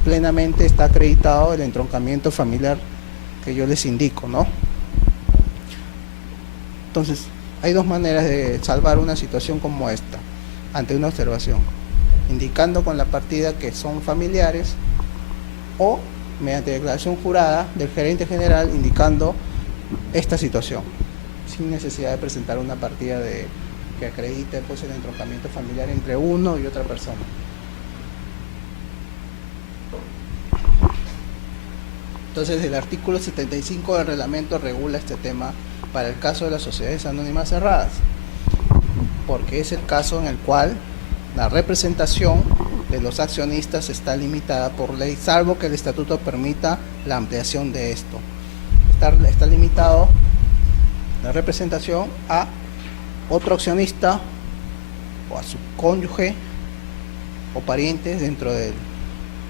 plenamente está acreditado el entroncamiento familiar que yo les indico, ¿no? Entonces, hay dos maneras de salvar una situación como esta ante una observación: indicando con la partida que son familiares, o mediante declaración jurada del gerente general indicando esta situación, sin necesidad de presentar una partida que acredite pues el entroncamiento familiar entre uno y otra persona. Entonces el artículo 75 del reglamento regula este tema para el caso de las sociedades anónimas cerradas, porque es el caso en el cual la representación de los accionistas está limitada por ley, salvo que el estatuto permita la ampliación de esto. Está limitado la representación a otro accionista o a su cónyuge o parientes dentro del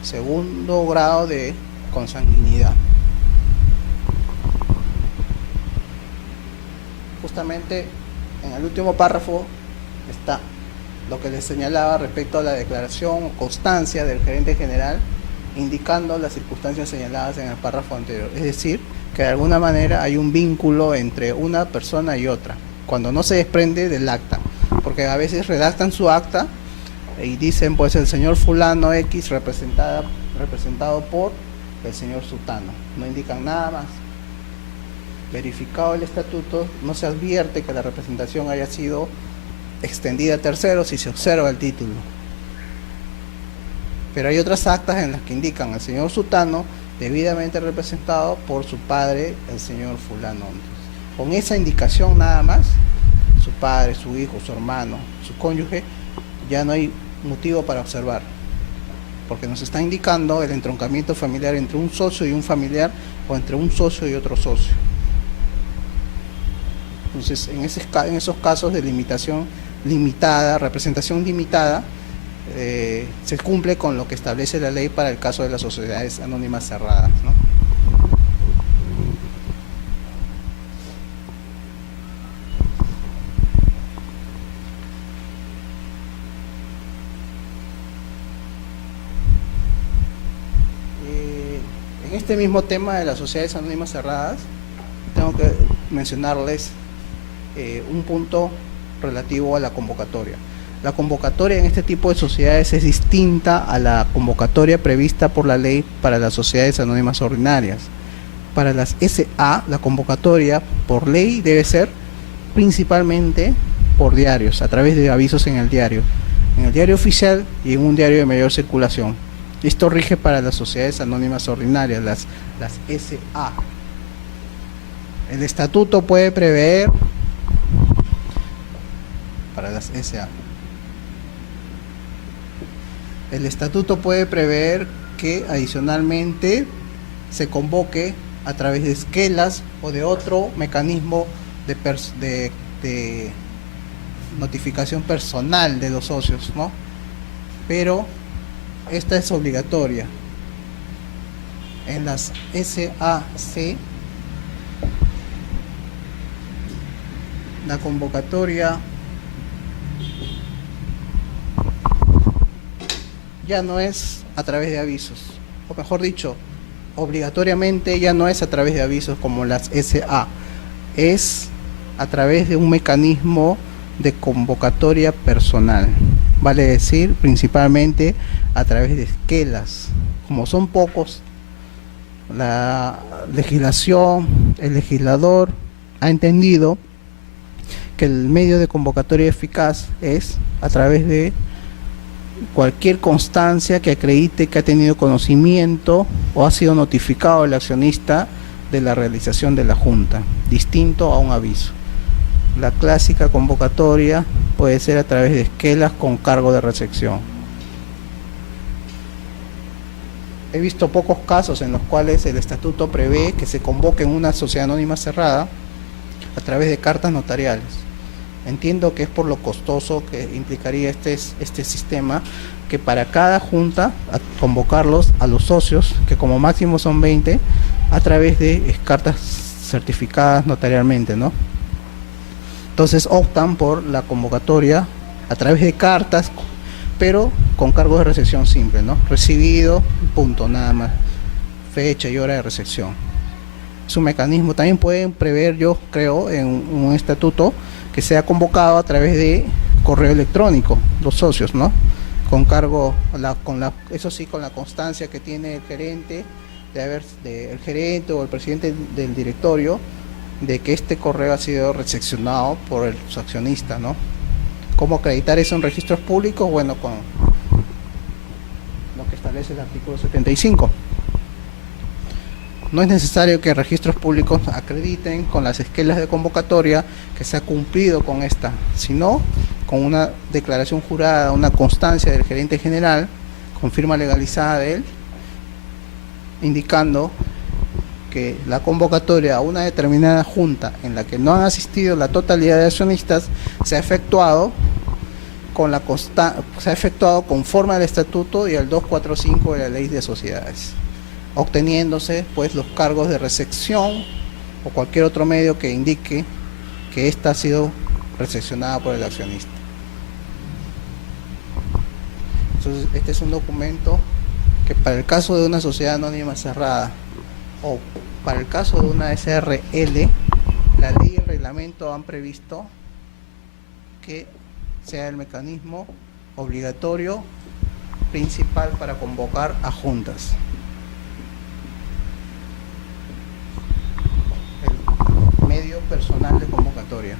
segundo grado de consanguinidad. Justamente en el último párrafo está lo que les señalaba respecto a la declaración o constancia del gerente general, indicando las circunstancias señaladas en el párrafo anterior. Es decir, que de alguna manera hay un vínculo entre una persona y otra, cuando no se desprende del acta, porque a veces redactan su acta y dicen pues el señor fulano X representado por el señor Sutano, no indican nada más. Verificado el estatuto, no se advierte que la representación haya sido extendida a terceros y se observa el título. Pero hay otras actas en las que indican al señor Sutano debidamente representado por su padre, el señor fulano. Entonces, con esa indicación nada más, su padre, su hijo, su hermano, su cónyuge, ya no hay motivo para observar, porque nos está indicando el entroncamiento familiar entre un socio y un familiar, o entre un socio y otro socio. Entonces, en esos casos de limitación limitada, representación limitada, se cumple con lo que establece la ley para el caso de las sociedades anónimas cerradas, ¿no? este mismo tema de las sociedades anónimas cerradas, tengo que mencionarles un punto relativo a la convocatoria. La convocatoria en este tipo de sociedades es distinta a la convocatoria prevista por la ley para las sociedades anónimas ordinarias. Para las SA, la convocatoria por ley debe ser principalmente por diarios, a través de avisos en el diario oficial y en un diario de mayor circulación. Esto rige para las sociedades anónimas ordinarias, las SA. El estatuto puede prever para las SA. El estatuto puede prever que adicionalmente se convoque a través de esquelas o de otro mecanismo de notificación personal de los socios, ¿no? Pero esta es obligatoria. En las SAC, la convocatoria ya no es a través de avisos, o mejor dicho, obligatoriamente ya no es a través de avisos como las SA, es a través de un mecanismo de convocatoria personal, vale decir, principalmente a través de esquelas. Como son pocos, la legislación, el legislador ha entendido que el medio de convocatoria eficaz es a través de cualquier constancia que acredite que ha tenido conocimiento o ha sido notificado el accionista de la realización de la junta, distinto a un aviso. La clásica convocatoria puede ser a través de esquelas con cargo de recepción. He visto pocos casos en los cuales el estatuto prevé que se convoque en una sociedad anónima cerrada a través de cartas notariales. Entiendo que es por lo costoso que implicaría este sistema, que para cada junta convocarlos a los socios, que como máximo son 20, a través de cartas certificadas notarialmente, ¿no? Entonces optan por la convocatoria a través de cartas, pero con cargo de recepción simple, ¿no? Recibido, punto, nada más. Fecha y hora de recepción. Es un mecanismo. También pueden prever, yo creo, en un estatuto que sea convocado a través de correo electrónico, los socios, ¿no? Con cargo, eso sí, con la constancia que tiene el gerente, el gerente o el presidente del directorio, de que este correo ha sido recepcionado por su accionista, ¿no? ¿Cómo acreditar eso en registros públicos? Bueno, con lo que establece el artículo 75. No es necesario que registros públicos acrediten con las esquelas de convocatoria que se ha cumplido con esta, sino con una declaración jurada, una constancia del gerente general, con firma legalizada de él, indicando que la convocatoria a una determinada junta en la que no han asistido la totalidad de accionistas se ha efectuado conforme al estatuto y al 245 de la ley de sociedades, obteniéndose pues los cargos de recepción o cualquier otro medio que indique que ésta ha sido recepcionada por el accionista. Entonces, este es un documento que para el caso de una sociedad anónima cerrada o para el caso de una SRL, la ley y el reglamento han previsto que sea el mecanismo obligatorio principal para convocar a juntas. El medio personal de convocatoria.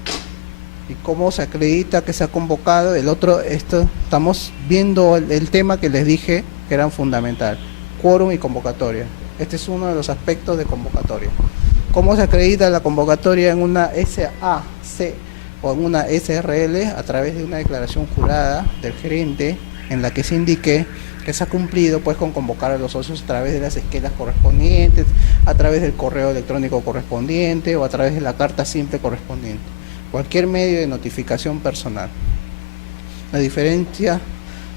¿Y cómo se acredita que se ha convocado? Estamos viendo el tema que les dije que era fundamental, quórum y convocatoria. Este es uno de los aspectos de convocatoria. ¿Cómo se acredita la convocatoria en una SAC o en una SRL? A través de una declaración jurada del gerente en la que se indique que se ha cumplido pues con convocar a los socios a través de las esquelas correspondientes, a través del correo electrónico correspondiente o a través de la carta simple correspondiente. Cualquier medio de notificación personal. La diferencia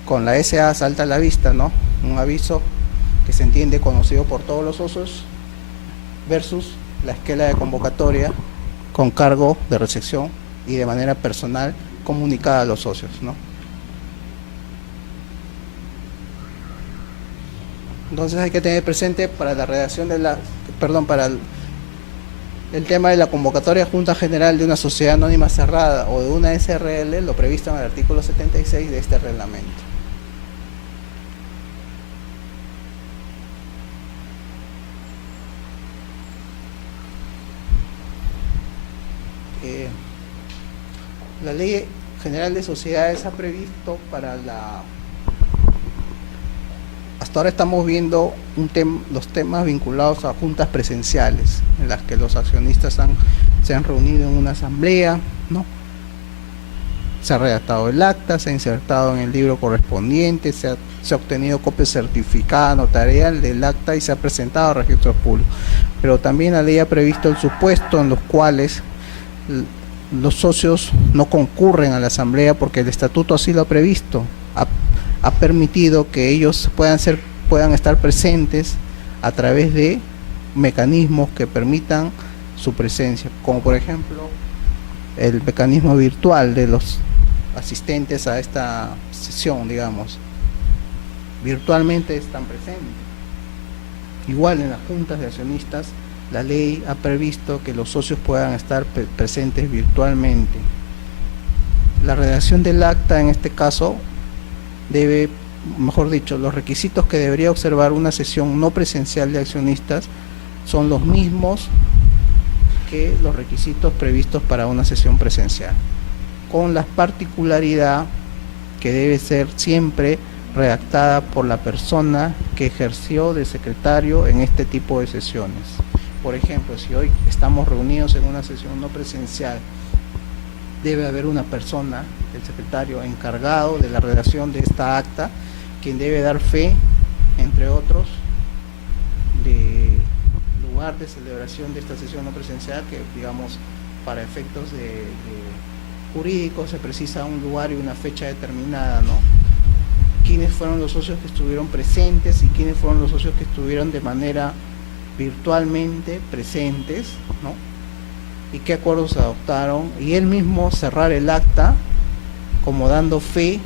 con la SA salta a la vista, ¿no? Un aviso que se entiende conocido por todos los socios versus la esquela de convocatoria con cargo de recepción y de manera personal comunicada a los socios, ¿no? Entonces hay que tener presente para la redacción de la, perdón, para el tema de la convocatoria de Junta General de una sociedad anónima cerrada o de una SRL, lo previsto en el artículo 76 de este reglamento. La Ley General de Sociedades ha previsto para la... Hasta ahora estamos viendo los temas vinculados a juntas presenciales, en las que los accionistas se han reunido en una asamblea, ¿no? Se ha redactado el acta, se ha insertado en el libro correspondiente, se ha obtenido copia certificada notarial del acta y se ha presentado a registros públicos. Pero también la ley ha previsto el supuesto en los cuales los socios no concurren a la asamblea porque el estatuto así lo ha previsto. Ha permitido que ellos puedan estar presentes a través de mecanismos que permitan su presencia, como por ejemplo el mecanismo virtual de los asistentes a esta sesión, digamos, virtualmente están presentes. Igual en las juntas de accionistas, la ley ha previsto que los socios puedan estar presentes virtualmente. La redacción del acta en este caso debe, mejor dicho, los requisitos que debería observar una sesión no presencial de accionistas son los mismos que los requisitos previstos para una sesión presencial, con la particularidad que debe ser siempre redactada por la persona que ejerció de secretario en este tipo de sesiones. Por ejemplo, si hoy estamos reunidos en una sesión no presencial, debe haber una persona, el secretario encargado de la redacción de esta acta, quien debe dar fe, entre otros, de lugar de celebración de esta sesión no presencial, que digamos para efectos jurídicos se precisa un lugar y una fecha determinada, ¿no? Quiénes fueron los socios que estuvieron presentes y quiénes fueron los socios que estuvieron de manera virtualmente presentes, ¿no? Y qué acuerdos se adoptaron, y él mismo cerrar el acta como dando fe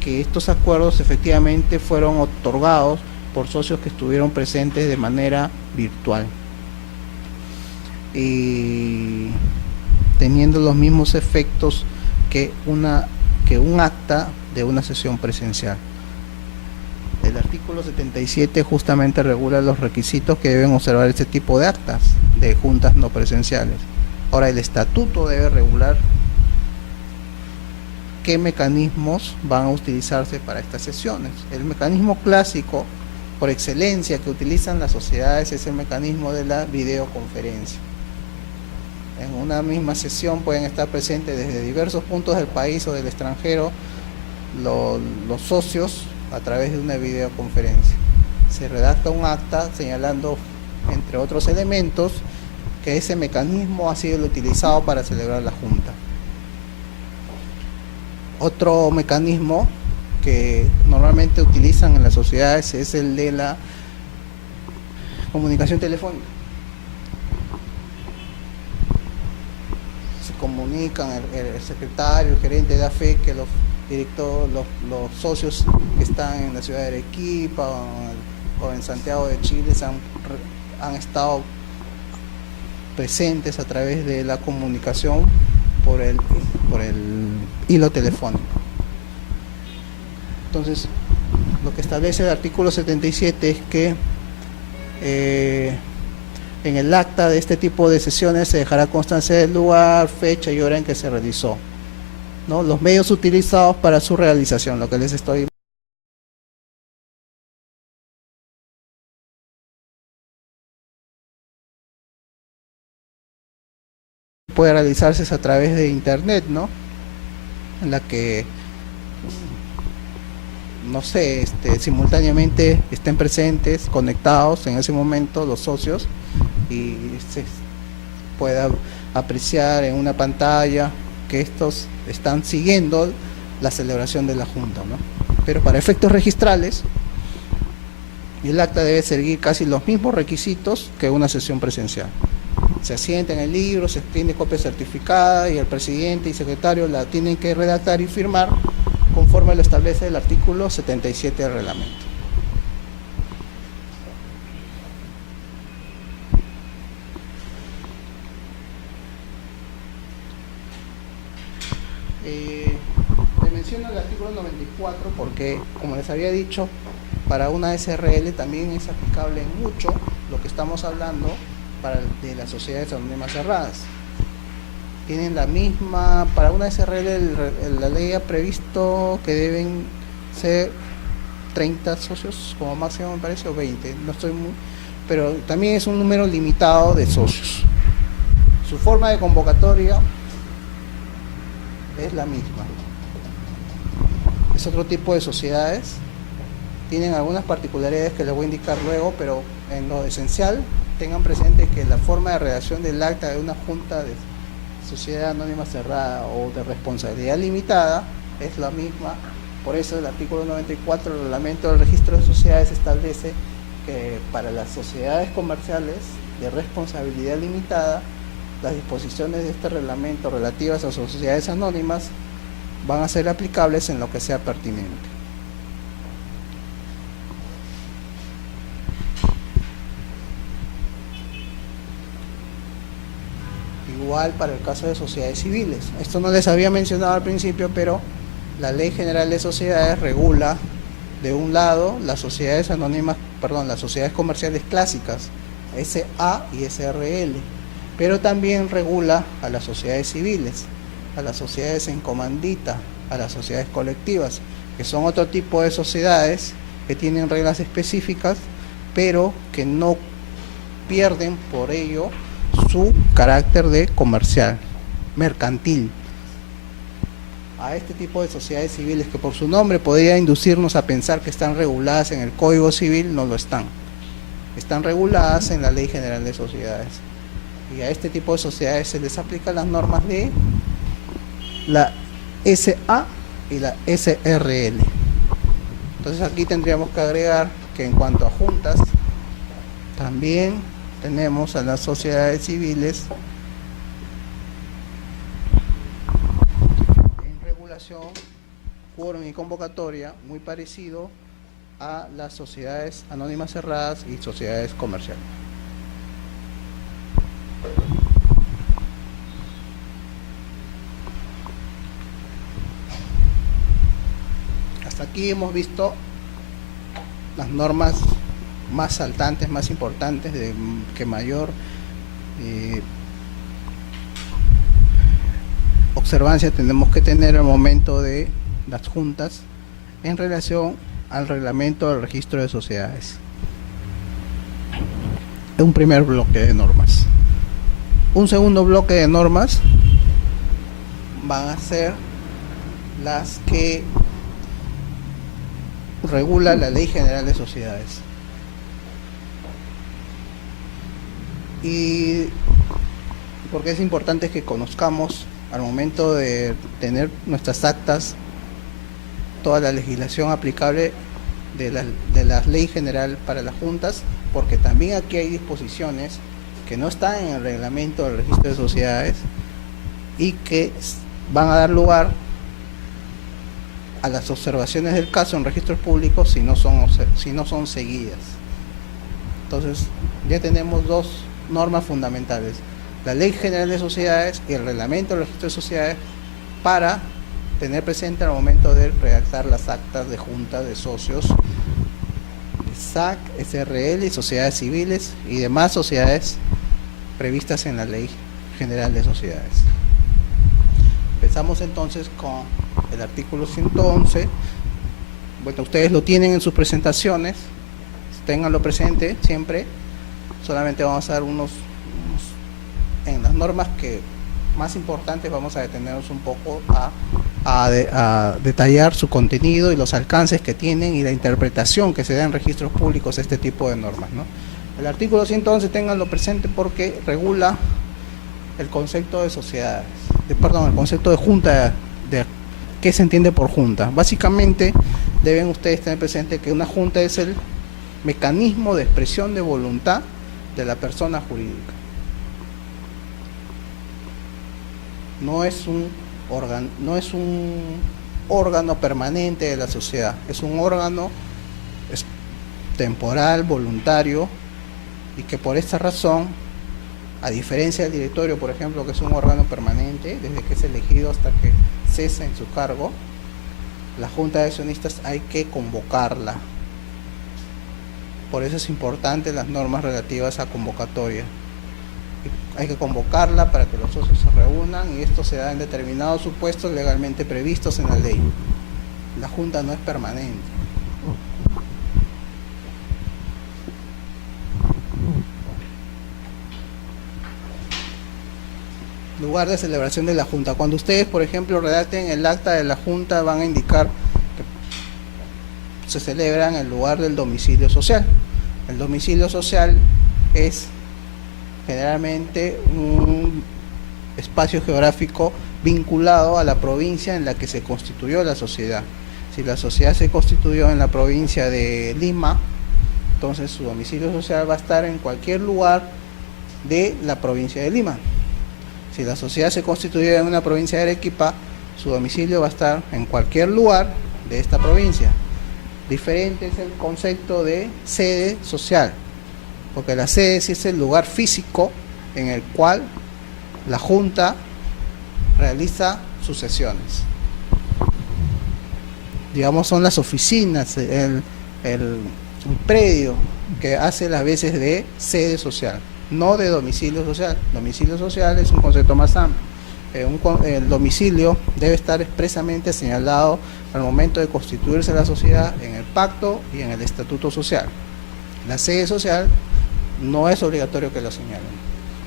que estos acuerdos efectivamente fueron otorgados por socios que estuvieron presentes de manera virtual y teniendo los mismos efectos que un acta de una sesión presencial. El artículo 77 justamente regula los requisitos que deben observar este tipo de actas de juntas no presenciales. Ahora, el estatuto debe regular qué mecanismos van a utilizarse para estas sesiones. El mecanismo clásico por excelencia que utilizan las sociedades es el mecanismo de la videoconferencia. En una misma sesión pueden estar presentes desde diversos puntos del país o del extranjero los socios a través de una videoconferencia. Se redacta un acta señalando, entre otros elementos, que ese mecanismo ha sido el utilizado para celebrar la junta. Otro mecanismo que normalmente utilizan en las sociedades es el de la comunicación telefónica. Se comunican el secretario, el gerente da fe que los directores, los socios que están en la ciudad de Arequipa o en Santiago de Chile han estado presentes a través de la comunicación por el hilo telefónico. Entonces, lo que establece el artículo 77 es que en el acta de este tipo de sesiones se dejará constancia del lugar, fecha y hora en que se realizó, ¿no? Los medios utilizados para su realización, lo que les estoy puede realizarse a través de internet, ¿no? En la que, no sé, simultáneamente estén presentes, conectados en ese momento los socios y se pueda apreciar en una pantalla que estos están siguiendo la celebración de la junta, ¿no? Pero para efectos registrales, el acta debe seguir casi los mismos requisitos que una sesión presencial. Se asienta en el libro, se tiene copia certificada y el presidente y secretario la tienen que redactar y firmar conforme lo establece el artículo 77 del reglamento. artículo 94 porque, como les había dicho, para una SRL también es aplicable en mucho lo que estamos hablando de las sociedades anónimas cerradas. Tienen la misma, para una SRL la ley ha previsto que deben ser 30 socios como máximo, me parece, o 20, no estoy muy, pero también es un número limitado de socios. Su forma de convocatoria es la misma. Es otro tipo de sociedades, tienen algunas particularidades que les voy a indicar luego, pero en lo esencial tengan presente que la forma de redacción del acta de una junta de sociedad anónima cerrada o de responsabilidad limitada es la misma. Por eso el artículo 94 del reglamento del registro de sociedades establece que para las sociedades comerciales de responsabilidad limitada, las disposiciones de este reglamento relativas a sociedades anónimas van a ser aplicables en lo que sea pertinente. Igual para el caso de sociedades civiles. Esto no les había mencionado al principio, pero la Ley General de Sociedades regula, de un lado, las sociedades anónimas, las sociedades comerciales clásicas, SA y SRL, pero también regula a las sociedades civiles, a las sociedades en comandita, a las sociedades colectivas, que son otro tipo de sociedades que tienen reglas específicas, pero que no pierden por ello su carácter de comercial, mercantil. A este tipo de sociedades civiles, que por su nombre podría inducirnos a pensar que están reguladas en el Código Civil, no lo están. Están reguladas en la Ley General de Sociedades. Y a este tipo de sociedades se les aplican las normas de la SA y la SRL. Entonces aquí tendríamos que agregar que en cuanto a juntas, también tenemos a las sociedades civiles en regulación, quórum y convocatoria muy parecido a las sociedades anónimas cerradas y sociedades comerciales. Hasta aquí hemos visto las normas más saltantes, más importantes, que mayor observancia tenemos que tener al momento de las juntas en relación al reglamento del registro de sociedades. Un primer bloque de normas. Un segundo bloque de normas van a ser las que regula la Ley General de Sociedades. Y porque es importante que conozcamos al momento de tener nuestras actas toda la legislación aplicable de la Ley General para las juntas, porque también aquí hay disposiciones que no están en el reglamento del registro de sociedades y que van a dar lugar a las observaciones del caso en registros públicos si no son seguidas. Entonces ya tenemos dos normas fundamentales: la Ley General de Sociedades y el reglamento del registro de sociedades, para tener presente al momento de redactar las actas de junta de socios, SAC, SRL y sociedades civiles y demás sociedades previstas en la Ley General de Sociedades. Empezamos entonces con el artículo 111. Bueno, ustedes lo tienen en sus presentaciones, ténganlo presente siempre. Solamente vamos a dar en las normas que más importantes, vamos a detenernos un poco a detallar su contenido y los alcances que tienen y la interpretación que se da en registros públicos este tipo de normas, ¿no? El artículo 111, ténganlo presente porque regula el concepto de sociedades, el concepto de junta, de qué se entiende por junta. Básicamente deben ustedes tener presente que una junta es el mecanismo de expresión de voluntad de la persona jurídica. No es un órgano permanente de la sociedad, es un órgano temporal, voluntario, y que por esta razón, a diferencia del directorio, por ejemplo, que es un órgano permanente desde que es elegido hasta que cesa en su cargo, la Junta de Accionistas hay que convocarla. Por eso es importante las normas relativas a convocatoria. Hay que convocarla para que los socios se reúnan y esto se da en determinados supuestos legalmente previstos en la ley. La Junta no es permanente. Lugar de celebración de la Junta. Cuando ustedes, por ejemplo, redacten el acta de la Junta, van a indicar que se celebra en el lugar del domicilio social. El domicilio social es generalmente un espacio geográfico vinculado a la provincia en la que se constituyó la sociedad. Si la sociedad se constituyó en la provincia de Lima, entonces su domicilio social va a estar en cualquier lugar de la provincia de Lima. Si la sociedad se constituyó en una provincia de Arequipa, su domicilio va a estar en cualquier lugar de esta provincia. Diferente es el concepto de sede social, porque la sede sí es el lugar físico en el cual la Junta realiza sus sesiones. Digamos, son las oficinas, el predio que hace las veces de sede social, no de domicilio social. Domicilio social es un concepto más amplio. El domicilio debe estar expresamente señalado al momento de constituirse la sociedad en el pacto y en el estatuto social. La sede social no es obligatorio que lo señalen,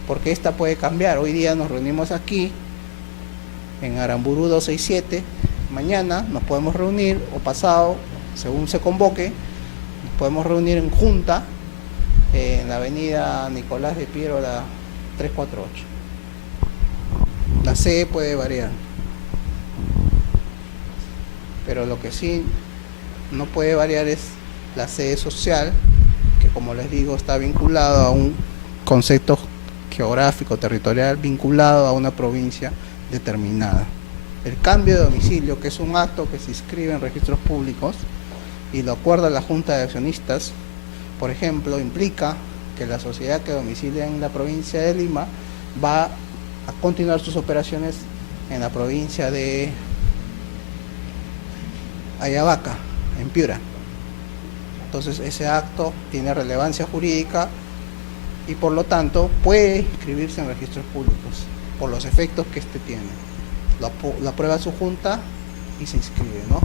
porque esta puede cambiar. Hoy día nos reunimos aquí en Aramburu 267, mañana nos podemos reunir, o pasado, según se convoque, nos podemos reunir en Junta en la avenida Nicolás de Piérola 348. La sede puede variar, pero lo que sí no puede variar es la sede social, que, como les digo, está vinculado a un concepto geográfico, territorial, vinculado a una provincia determinada. El cambio de domicilio, que es un acto que se inscribe en registros públicos y lo acuerda la Junta de Accionistas, por ejemplo, implica que la sociedad que domicilia en la provincia de Lima va a continuar sus operaciones en la provincia de Ayabaca, en Piura. Entonces ese acto tiene relevancia jurídica y por lo tanto puede inscribirse en registros públicos por los efectos que este tiene. Lo aprueba su Junta y se inscribe, ¿no?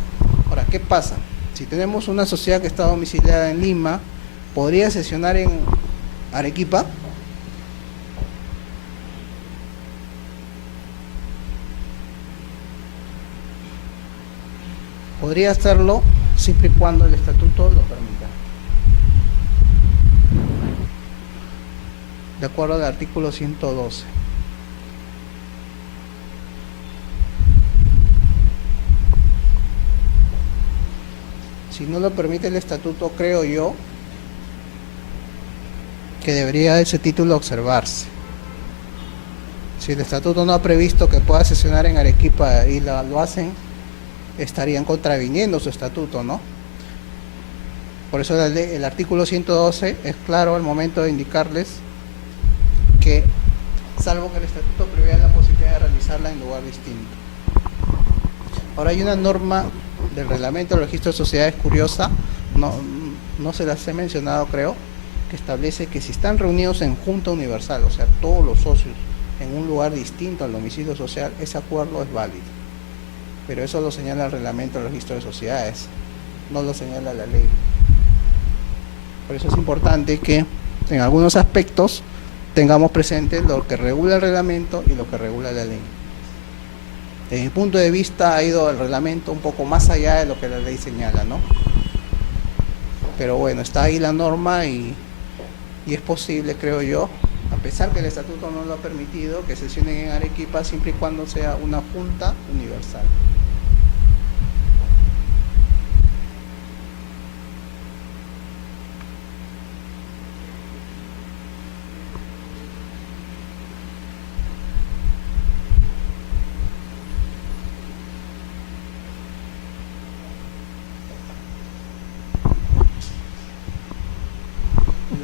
Ahora, ¿qué pasa? Si tenemos una sociedad que está domiciliada en Lima, ¿podría sesionar en Arequipa? Podría hacerlo siempre y cuando el estatuto lo permita. De acuerdo al artículo 112. Si no lo permite el estatuto, creo yo que debería ese título observarse. Si el estatuto no ha previsto que pueda sesionar en Arequipa y lo hacen, estarían contraviniendo su estatuto, ¿no? Por eso el artículo 112 es claro al momento de indicarles que, salvo que el estatuto prevea la posibilidad de realizarla en lugar distinto. Ahora, hay una norma del reglamento del registro de sociedades curiosa, no se las he mencionado, creo, que establece que si están reunidos en junta universal, o sea, todos los socios en un lugar distinto al domicilio social, ese acuerdo es válido. Pero eso lo señala el reglamento del registro de sociedades, no lo señala la ley. Por eso es importante que en algunos aspectos tengamos presente lo que regula el reglamento y lo que regula la ley. Desde mi punto de vista ha ido el reglamento un poco más allá de lo que la ley señala, ¿no? Pero bueno, está ahí la norma y es posible, creo yo, a pesar que el estatuto no lo ha permitido, que sesionen en Arequipa siempre y cuando sea una junta universal.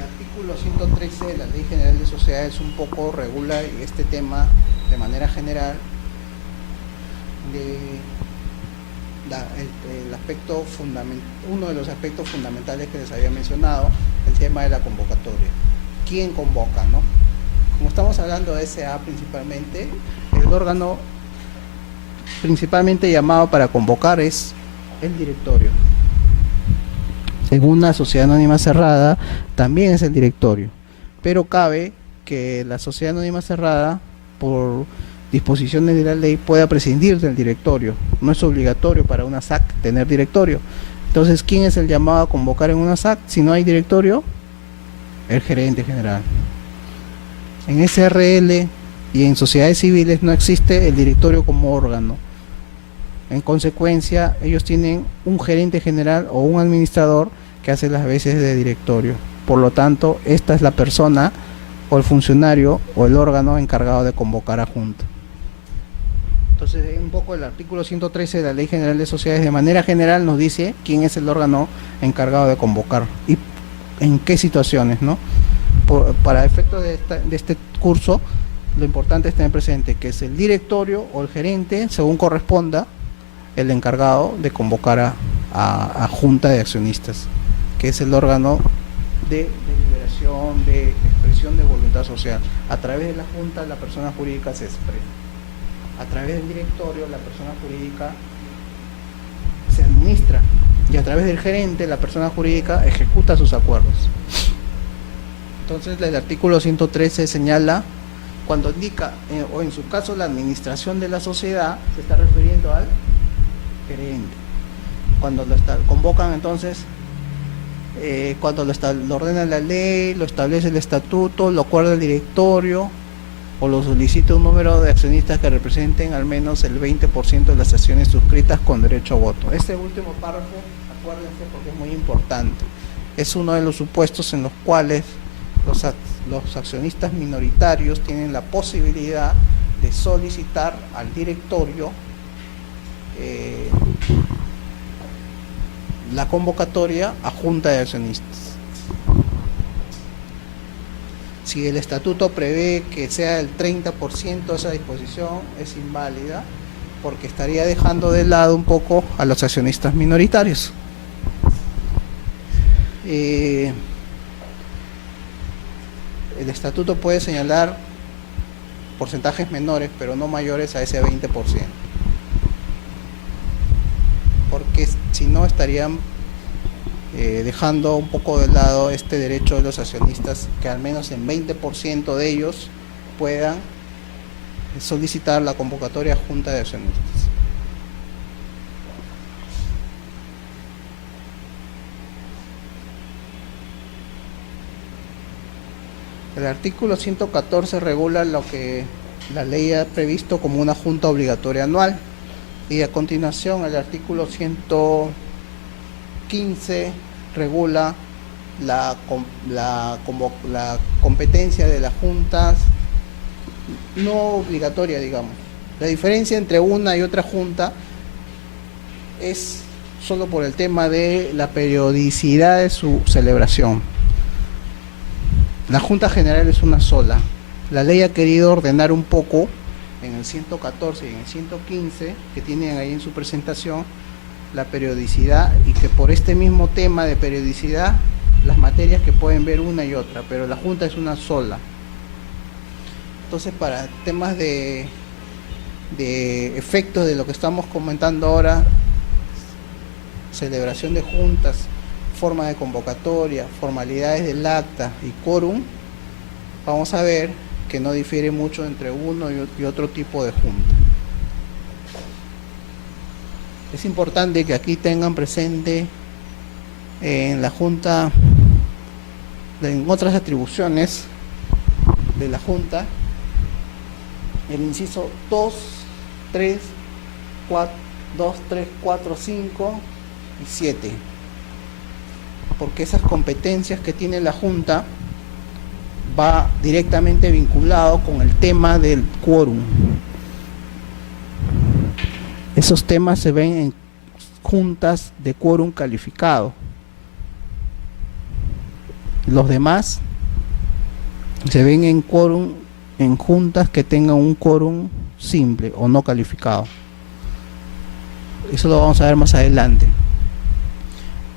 Artículo 113 de la Ley General de Sociedades un poco regula este tema de manera general el aspecto uno de los aspectos fundamentales que les había mencionado, el tema de la convocatoria. ¿Quién convoca, no? Como estamos hablando de SA principalmente, el órgano principalmente llamado para convocar es el directorio. En una sociedad anónima cerrada también es el directorio, pero cabe que la sociedad anónima cerrada, por disposiciones de la ley, pueda prescindir del directorio. No es obligatorio para una SAC tener directorio. Entonces, ¿quién es el llamado a convocar en una SAC? Si no hay directorio, el gerente general. En SRL y en sociedades civiles no existe el directorio como órgano. En consecuencia, ellos tienen un gerente general o un administrador que hace las veces de directorio. Por lo tanto, esta es la persona o el funcionario o el órgano encargado de convocar a junta. Entonces, un poco el artículo 113 de la Ley General de Sociedades de manera general nos dice quién es el órgano encargado de convocar y en qué situaciones, ¿no? Para efectos de este curso, lo importante es tener presente que es el directorio o el gerente, según corresponda, el encargado de convocar a junta de accionistas, que es el órgano de deliberación, de expresión de voluntad social. A través de la junta, la persona jurídica se expresa. A través del directorio, la persona jurídica se administra. Y a través del gerente, la persona jurídica ejecuta sus acuerdos. Entonces, el artículo 113 señala, cuando indica, o en su caso, la administración de la sociedad, se está refiriendo al gerente. Cuando lo convocan, entonces, cuando lo ordena la ley, lo establece el estatuto, lo acuerda el directorio, o lo solicita un número de accionistas que representen al menos el 20% de las acciones suscritas con derecho a voto. Este último párrafo, acuérdense porque es muy importante. Es uno de los supuestos en los cuales los accionistas minoritarios tienen la posibilidad de solicitar al directorio la convocatoria a junta de accionistas. Si el estatuto prevé que sea el 30%, esa disposición es inválida porque estaría dejando de lado un poco a los accionistas minoritarios. El estatuto puede señalar porcentajes menores, pero no mayores a ese 20%. Porque si no estarían dejando un poco de lado este derecho de los accionistas, que al menos en 20% de ellos puedan solicitar la convocatoria a junta de accionistas. El artículo 114 regula lo que la ley ha previsto como una junta obligatoria anual. Y a continuación el artículo 115 regula la competencia de las juntas no obligatoria, digamos. La diferencia entre una y otra junta es solo por el tema de la periodicidad de su celebración. La Junta General es una sola. La ley ha querido ordenar un poco en el 114 y en el 115, que tienen ahí en su presentación, la periodicidad, y que por este mismo tema de periodicidad, las materias que pueden ver una y otra, pero la Junta es una sola. Entonces, para temas de efectos de lo que estamos comentando ahora, celebración de juntas, forma de convocatoria, formalidades del acta y quórum, vamos a ver que no difiere mucho entre uno y otro tipo de junta. Es importante que aquí tengan presente en la junta, en otras atribuciones de la junta, el inciso 2, 3, 4, 5 y 7, porque esas competencias que tiene la junta va directamente vinculado con el tema del quórum. Esos temas se ven en juntas de quórum calificado. Los demás se ven en quórum, en juntas que tengan un quórum simple o no calificado. Eso lo vamos a ver más adelante.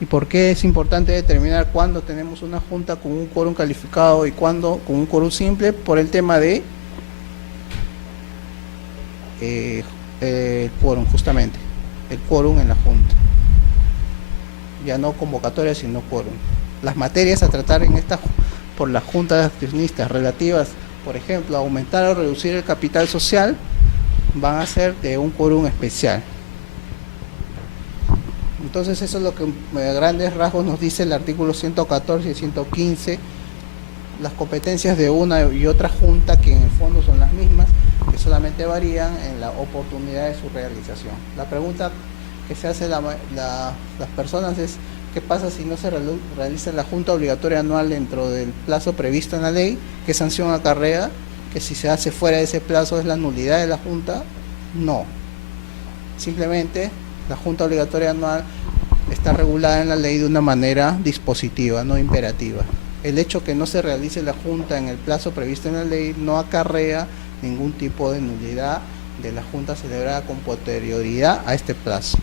¿Y por qué es importante determinar cuándo tenemos una junta con un quórum calificado y cuándo con un quórum simple? Por el tema de quórum, justamente, el quórum en la junta. Ya no convocatoria, sino quórum. Las materias a tratar en esta por las juntas de accionistas relativas, por ejemplo, a aumentar o reducir el capital social, van a ser de un quórum especial. Entonces eso es lo que a grandes rasgos nos dice el artículo 114 y 115, las competencias de una y otra junta, que en el fondo son las mismas, que solamente varían en la oportunidad de su realización. La pregunta que se hace las personas es: ¿qué pasa si no se realiza la junta obligatoria anual dentro del plazo previsto en la ley? ¿Qué sanción acarrea? ¿Que si se hace fuera de ese plazo es la nulidad de la junta? No. Simplemente la junta obligatoria anual está regulada en la ley de una manera dispositiva, no imperativa. El hecho que no se realice la junta en el plazo previsto en la ley no acarrea ningún tipo de nulidad de la junta celebrada con posterioridad a este plazo.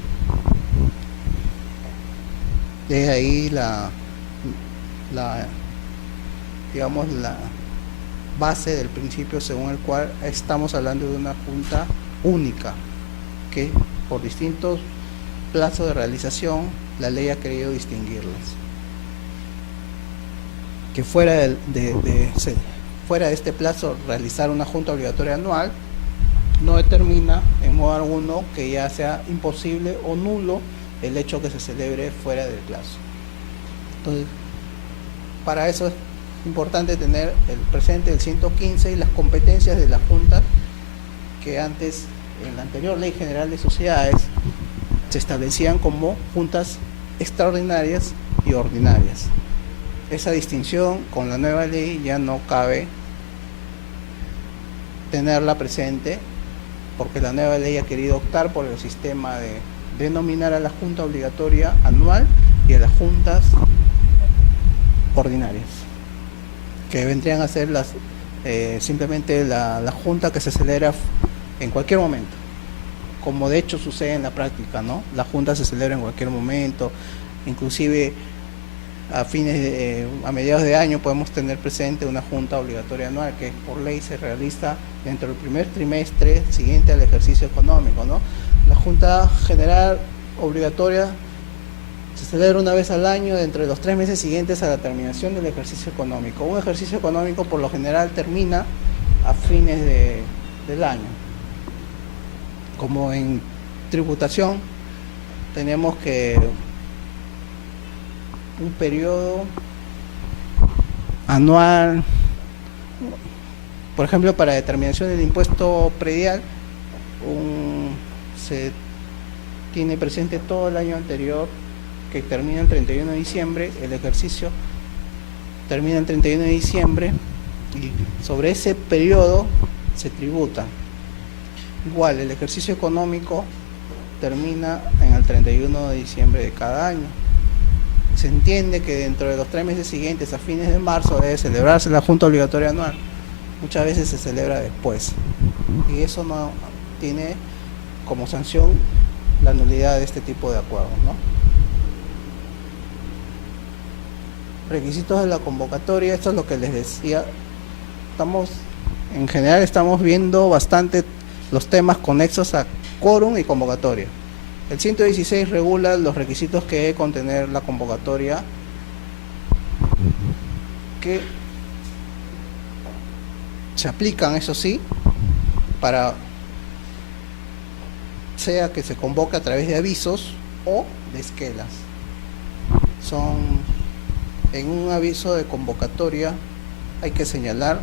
De ahí digamos, la base del principio según el cual estamos hablando de una junta única, que por distintos plazos de realización la ley ha querido distinguirlas. Que fuera fuera de este plazo realizar una junta obligatoria anual no determina en modo alguno que ya sea imposible o nulo el hecho que se celebre fuera del plazo. Entonces, para eso es importante tener el presente el 115 y las competencias de la junta, que antes, en la anterior Ley General de Sociedades, se establecían como juntas extraordinarias y ordinarias. Esa distinción con la nueva ley ya no cabe tenerla presente, porque la nueva ley ha querido optar por el sistema de denominar a la junta obligatoria anual y a las juntas ordinarias, que vendrían a ser simplemente la junta que se celebra en cualquier momento, como de hecho sucede en la práctica, ¿no? La junta se celebra en cualquier momento, inclusive a mediados de año podemos tener presente una junta obligatoria anual que por ley se realiza dentro del primer trimestre siguiente al ejercicio económico, ¿no? La junta general obligatoria se celebra una vez al año dentro de los 3 meses siguientes a la terminación del ejercicio económico. Un ejercicio económico por lo general termina a fines del año. Como en tributación tenemos que un periodo anual, por ejemplo, para determinación del impuesto predial, se tiene presente todo el año anterior, que termina el 31 de diciembre, el ejercicio termina el 31 de diciembre y sobre ese periodo se tributa. Igual, el ejercicio económico termina en el 31 de diciembre de cada año. Se entiende que dentro de los 3 meses siguientes, a fines de marzo, debe celebrarse la junta obligatoria anual. Muchas veces se celebra después. Y eso no tiene como sanción la nulidad de este tipo de acuerdos, ¿no? Requisitos de la convocatoria, esto es lo que les decía. En general estamos viendo bastante los temas conexos a quórum y convocatoria. El 116 regula los requisitos que debe contener la convocatoria, que se aplican, eso sí, para sea que se convoque a través de avisos o de esquelas. En un aviso de convocatoria hay que señalar,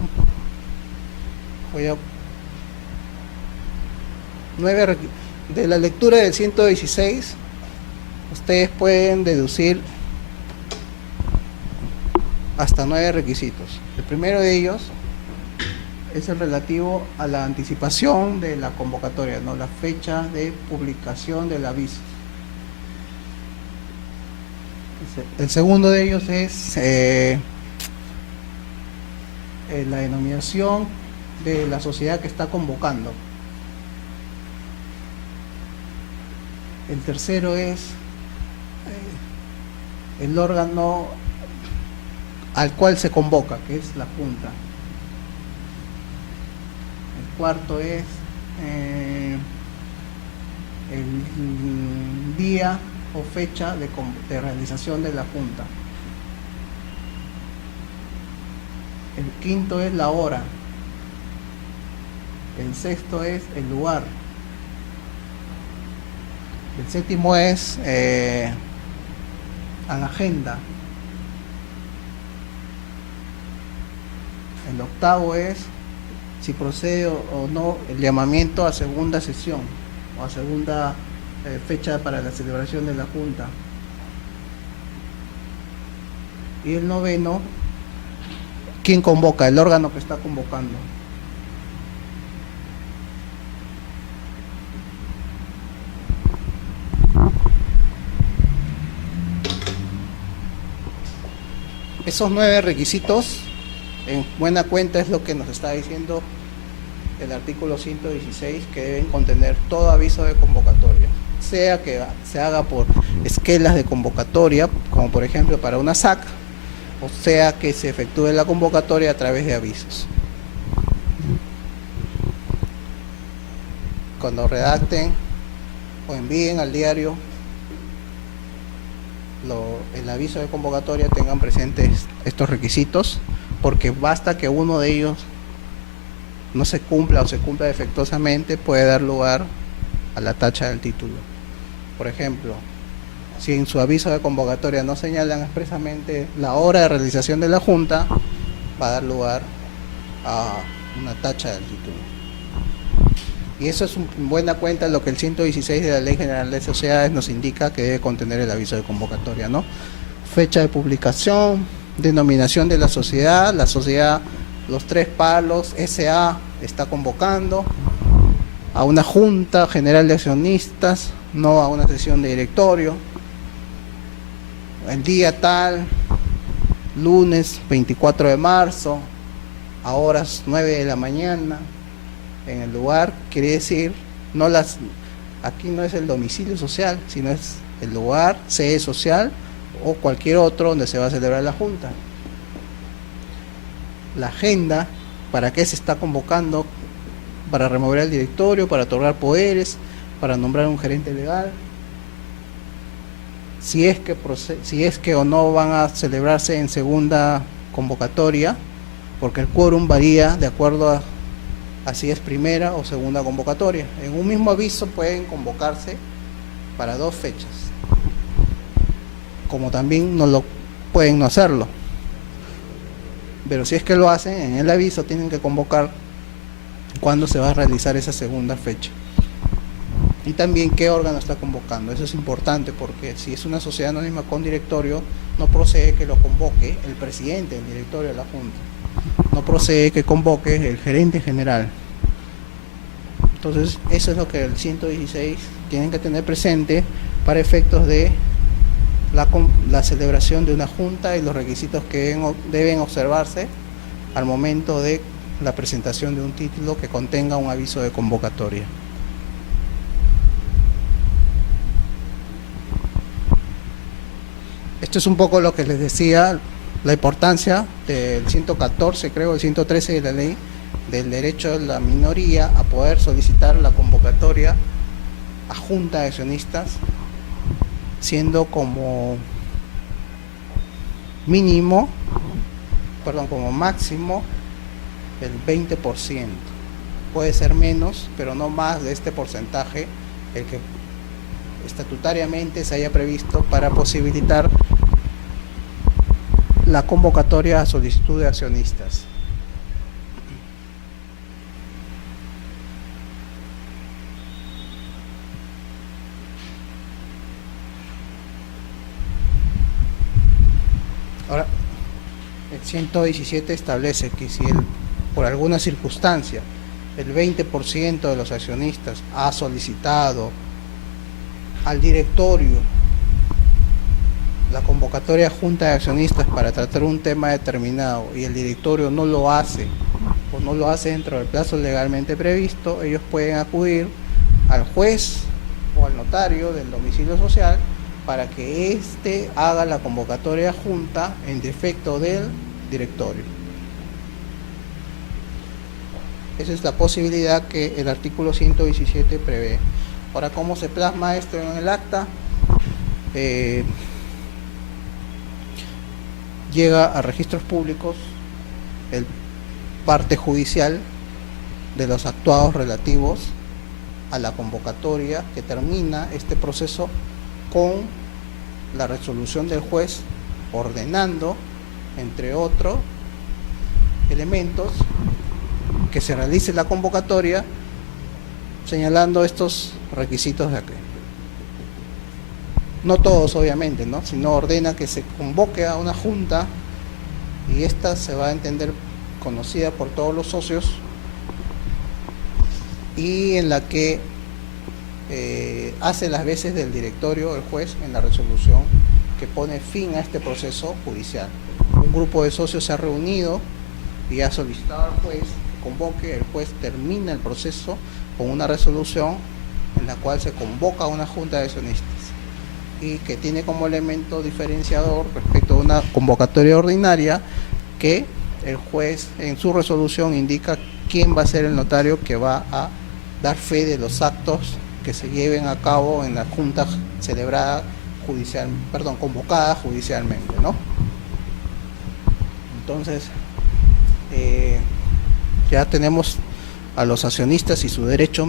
de la lectura del 116, ustedes pueden deducir hasta 9 requisitos. El primero de ellos es el relativo a la anticipación de la convocatoria, ¿no? La fecha de publicación del aviso. El segundo de ellos es la denominación de la sociedad que está convocando. El tercero es el órgano al cual se convoca, que es la Junta. El cuarto es el día o fecha de realización de la Junta. El quinto es la hora. El sexto es el lugar. El séptimo es a la agenda. El octavo es si procede o no el llamamiento a segunda sesión o a segunda fecha para la celebración de la Junta. Y el noveno, ¿quién convoca? El órgano que está convocando. Esos 9 requisitos, en buena cuenta, es lo que nos está diciendo el artículo 116, que deben contener todo aviso de convocatoria, sea que se haga por esquelas de convocatoria, como por ejemplo para una SAC, o sea que se efectúe la convocatoria a través de avisos. Cuando redacten o envíen al diario el aviso de convocatoria, tengan presentes estos requisitos, porque basta que uno de ellos no se cumpla o se cumpla defectuosamente, puede dar lugar a la tacha del título. Por ejemplo, si en su aviso de convocatoria no señalan expresamente la hora de realización de la Junta, va a dar lugar a una tacha del título. Y eso es en buena cuenta lo que el 116 de la Ley General de Sociedades nos indica que debe contener el aviso de convocatoria, ¿no? Fecha de publicación, denominación de la sociedad, Los Tres Palos S.A. está convocando a una Junta General de Accionistas, no a una sesión de directorio, el día tal, lunes 24 de marzo, a horas 9 de la mañana, en el lugar, quiere decir, aquí no es el domicilio social, sino es el lugar, sede social o cualquier otro donde se va a celebrar la Junta. La agenda, ¿para qué se está convocando? Para remover al directorio, para otorgar poderes, para nombrar un gerente legal. Si es que o no van a celebrarse en segunda convocatoria, porque el quórum varía de acuerdo a si es primera o segunda convocatoria. En un mismo aviso pueden convocarse para 2 fechas, como también pueden no hacerlo. Pero si es que lo hacen, en el aviso tienen que convocar cuándo se va a realizar esa segunda fecha. Y también qué órgano está convocando. Eso es importante, porque si es una sociedad anónima con directorio, no procede que lo convoque el presidente del directorio de la Junta. No procede que convoque el gerente general. Entonces, eso es lo que el 116 tienen que tener presente para efectos de la celebración de una Junta y los requisitos que deben observarse al momento de la presentación de un título que contenga un aviso de convocatoria. Esto es un poco lo que les decía, la importancia del 114, creo, el 113 de la ley, del derecho de la minoría a poder solicitar la convocatoria a Junta de Accionistas, siendo como máximo el 20%. Puede ser menos, pero no más de este porcentaje, el que estatutariamente se haya previsto para posibilitar la convocatoria a solicitud de accionistas. Ahora, el 117 establece que si por alguna circunstancia el 20% de los accionistas ha solicitado al directorio la convocatoria a Junta de Accionistas para tratar un tema determinado y el directorio no lo hace o no lo hace dentro del plazo legalmente previsto, ellos pueden acudir al juez o al notario del domicilio social para que éste haga la convocatoria junta en defecto del directorio. Esa es la posibilidad que el artículo 117 prevé. Ahora, ¿cómo se plasma esto en el acta? Llega a registros públicos el parte judicial de los actuados relativos a la convocatoria, que termina este proceso con la resolución del juez ordenando, entre otros elementos, que se realice la convocatoria, señalando estos requisitos de aquí. No todos, obviamente, ¿no? Sino ordena que se convoque a una junta, y esta se va a entender conocida por todos los socios, y en la que hace las veces del directorio el juez en la resolución que pone fin a este proceso judicial. Un grupo de socios se ha reunido y ha solicitado al juez que convoque. El juez termina el proceso con una resolución en la cual se convoca a una junta de accionistas, y que tiene como elemento diferenciador respecto a una convocatoria ordinaria que el juez en su resolución indica quién va a ser el notario que va a dar fe de los actos que se lleven a cabo en la junta celebrada convocada judicialmente, ¿no? Entonces, ya tenemos a los accionistas y su derecho,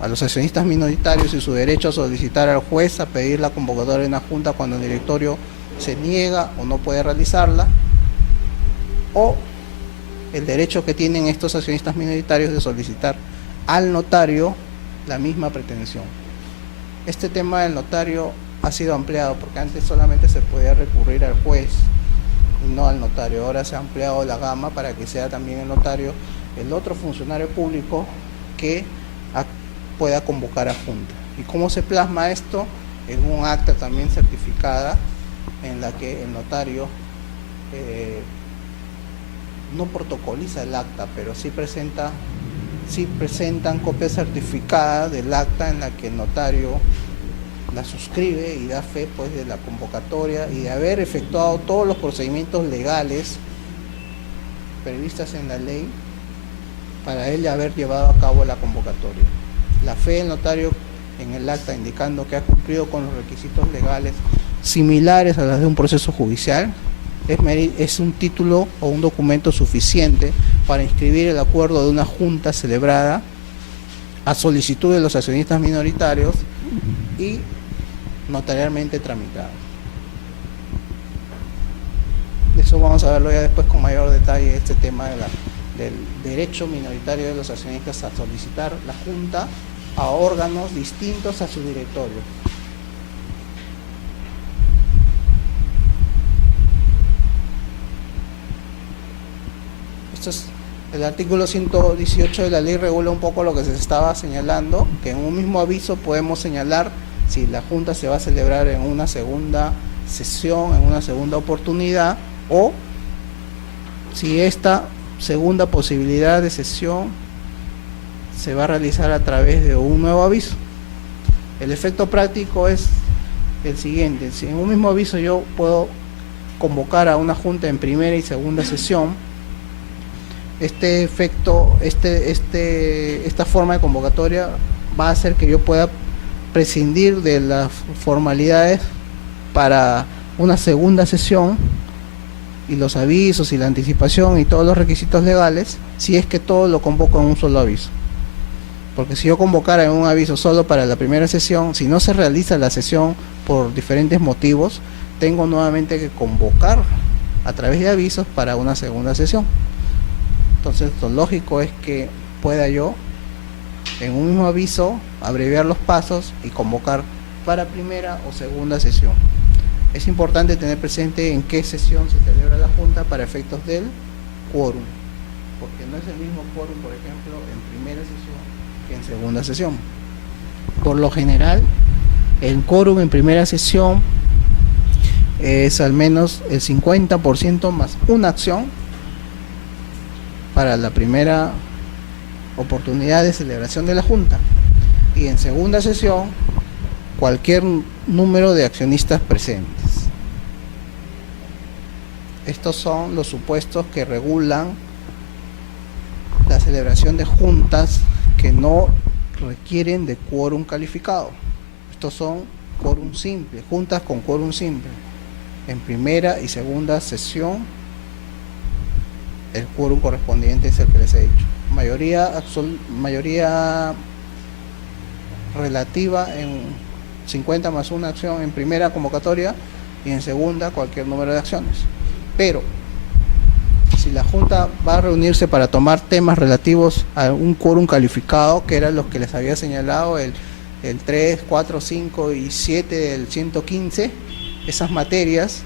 a los accionistas minoritarios y su derecho a solicitar al juez a pedir la convocatoria de una junta cuando el directorio se niega o no puede realizarla, o el derecho que tienen estos accionistas minoritarios de solicitar al notario la misma pretensión. Este tema del notario ha sido ampliado, porque antes solamente se podía recurrir al juez y no al notario. Ahora se ha ampliado la gama para que sea también el notario el otro funcionario público que pueda convocar a junta. ¿Y cómo se plasma esto? En un acta también certificada, en la que el notario no protocoliza el acta, pero sí presentan copia certificada del acta, en la que el notario la suscribe y da fe, pues, de la convocatoria y de haber efectuado todos los procedimientos legales previstas en la ley para él haber llevado a cabo la convocatoria. La fe del notario en el acta indicando que ha cumplido con los requisitos legales similares a las de un proceso judicial es un título o un documento suficiente para inscribir el acuerdo de una junta celebrada a solicitud de los accionistas minoritarios y notarialmente tramitado. Eso vamos a verlo ya después con mayor detalle, este tema del derecho minoritario de los accionistas a solicitar la junta a órganos distintos a su directorio. Esto es el artículo 118 de la ley, regula un poco lo que se estaba señalando, que en un mismo aviso podemos señalar si la junta se va a celebrar en una segunda sesión, en una segunda oportunidad, o si esta segunda posibilidad de sesión se va a realizar a través de un nuevo aviso. El efecto práctico es el siguiente: si en un mismo aviso yo puedo convocar a una junta en primera y segunda sesión, este efecto, esta forma de convocatoria va a hacer que yo pueda prescindir de las formalidades para una segunda sesión y los avisos y la anticipación y todos los requisitos legales, si es que todo lo convoco en un solo aviso. Porque si yo convocara en un aviso solo para la primera sesión, si no se realiza la sesión por diferentes motivos, tengo nuevamente que convocar a través de avisos para una segunda sesión. Entonces, lo lógico es que pueda yo en un mismo aviso abreviar los pasos y convocar para primera o segunda sesión. Es importante tener presente en qué sesión se celebra la junta para efectos del quórum, porque no es el mismo quórum, por ejemplo, en primera sesión que en segunda sesión. Por lo general, el quórum en primera sesión es al menos el 50% más una acción para la primera oportunidad de celebración de la junta, y en segunda sesión cualquier número de accionistas presentes. Estos son los supuestos que regulan la celebración de juntas que no requieren de quórum calificado. Estos son quórum simple, juntas con quórum simple. En primera y segunda sesión, el quórum correspondiente es el que les he dicho. Mayoría relativa en 50 más una acción en primera convocatoria y en segunda cualquier número de acciones. Pero si la Junta va a reunirse para tomar temas relativos a un quórum calificado, que eran los que les había señalado, el 3, 4, 5 y 7 del 115, esas materias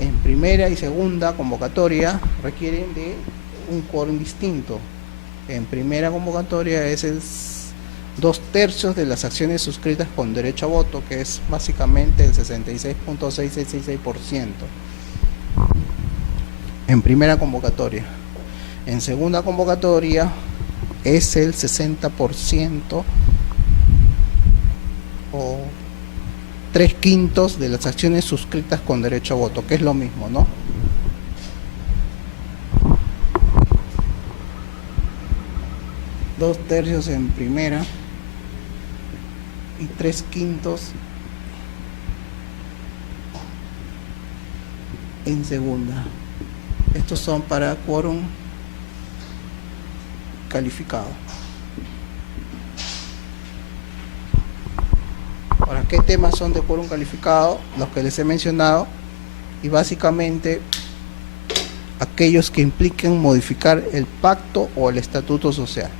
en primera y segunda convocatoria requieren de un quórum distinto. En primera convocatoria es el 2/3 de las acciones suscritas con derecho a voto, que es básicamente el 66.6666%. En primera convocatoria. En segunda convocatoria es el 60% o 3/5 de las acciones suscritas con derecho a voto, que es lo mismo, ¿no? Dos tercios en primera y 3/5 en segunda. Estos son para quórum calificado. Ahora, ¿qué temas son de quórum calificado? Los que les he mencionado, y básicamente aquellos que impliquen modificar el pacto o el estatuto social.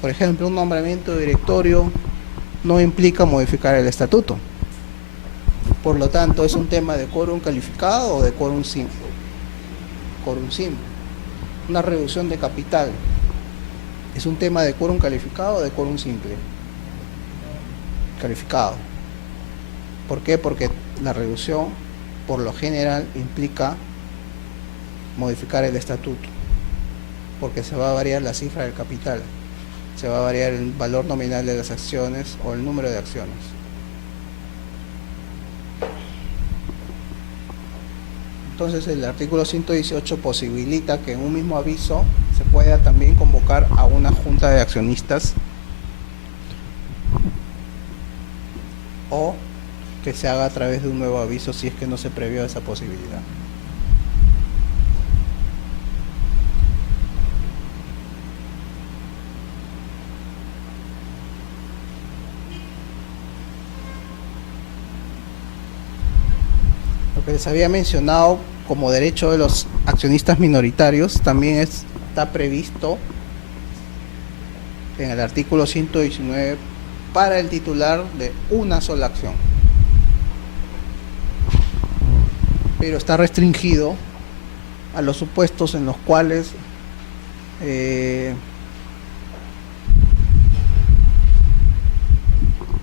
Por ejemplo, un nombramiento de directorio no implica modificar el estatuto. Por lo tanto, es un tema de quórum calificado o de quórum simple. Quórum simple. Una reducción de capital es un tema de quórum calificado o de quórum simple. Calificado. ¿Por qué? Porque la reducción por lo general implica modificar el estatuto, porque se va a variar la cifra del capital, se va a variar el valor nominal de las acciones o el número de acciones. Entonces el artículo 118 posibilita que en un mismo aviso se pueda también convocar a una junta de accionistas o que se haga a través de un nuevo aviso si es que no se previó esa posibilidad. Lo que les había mencionado como derecho de los accionistas minoritarios también está previsto en el artículo 119 para el titular de una sola acción, pero está restringido a los supuestos en los cuales el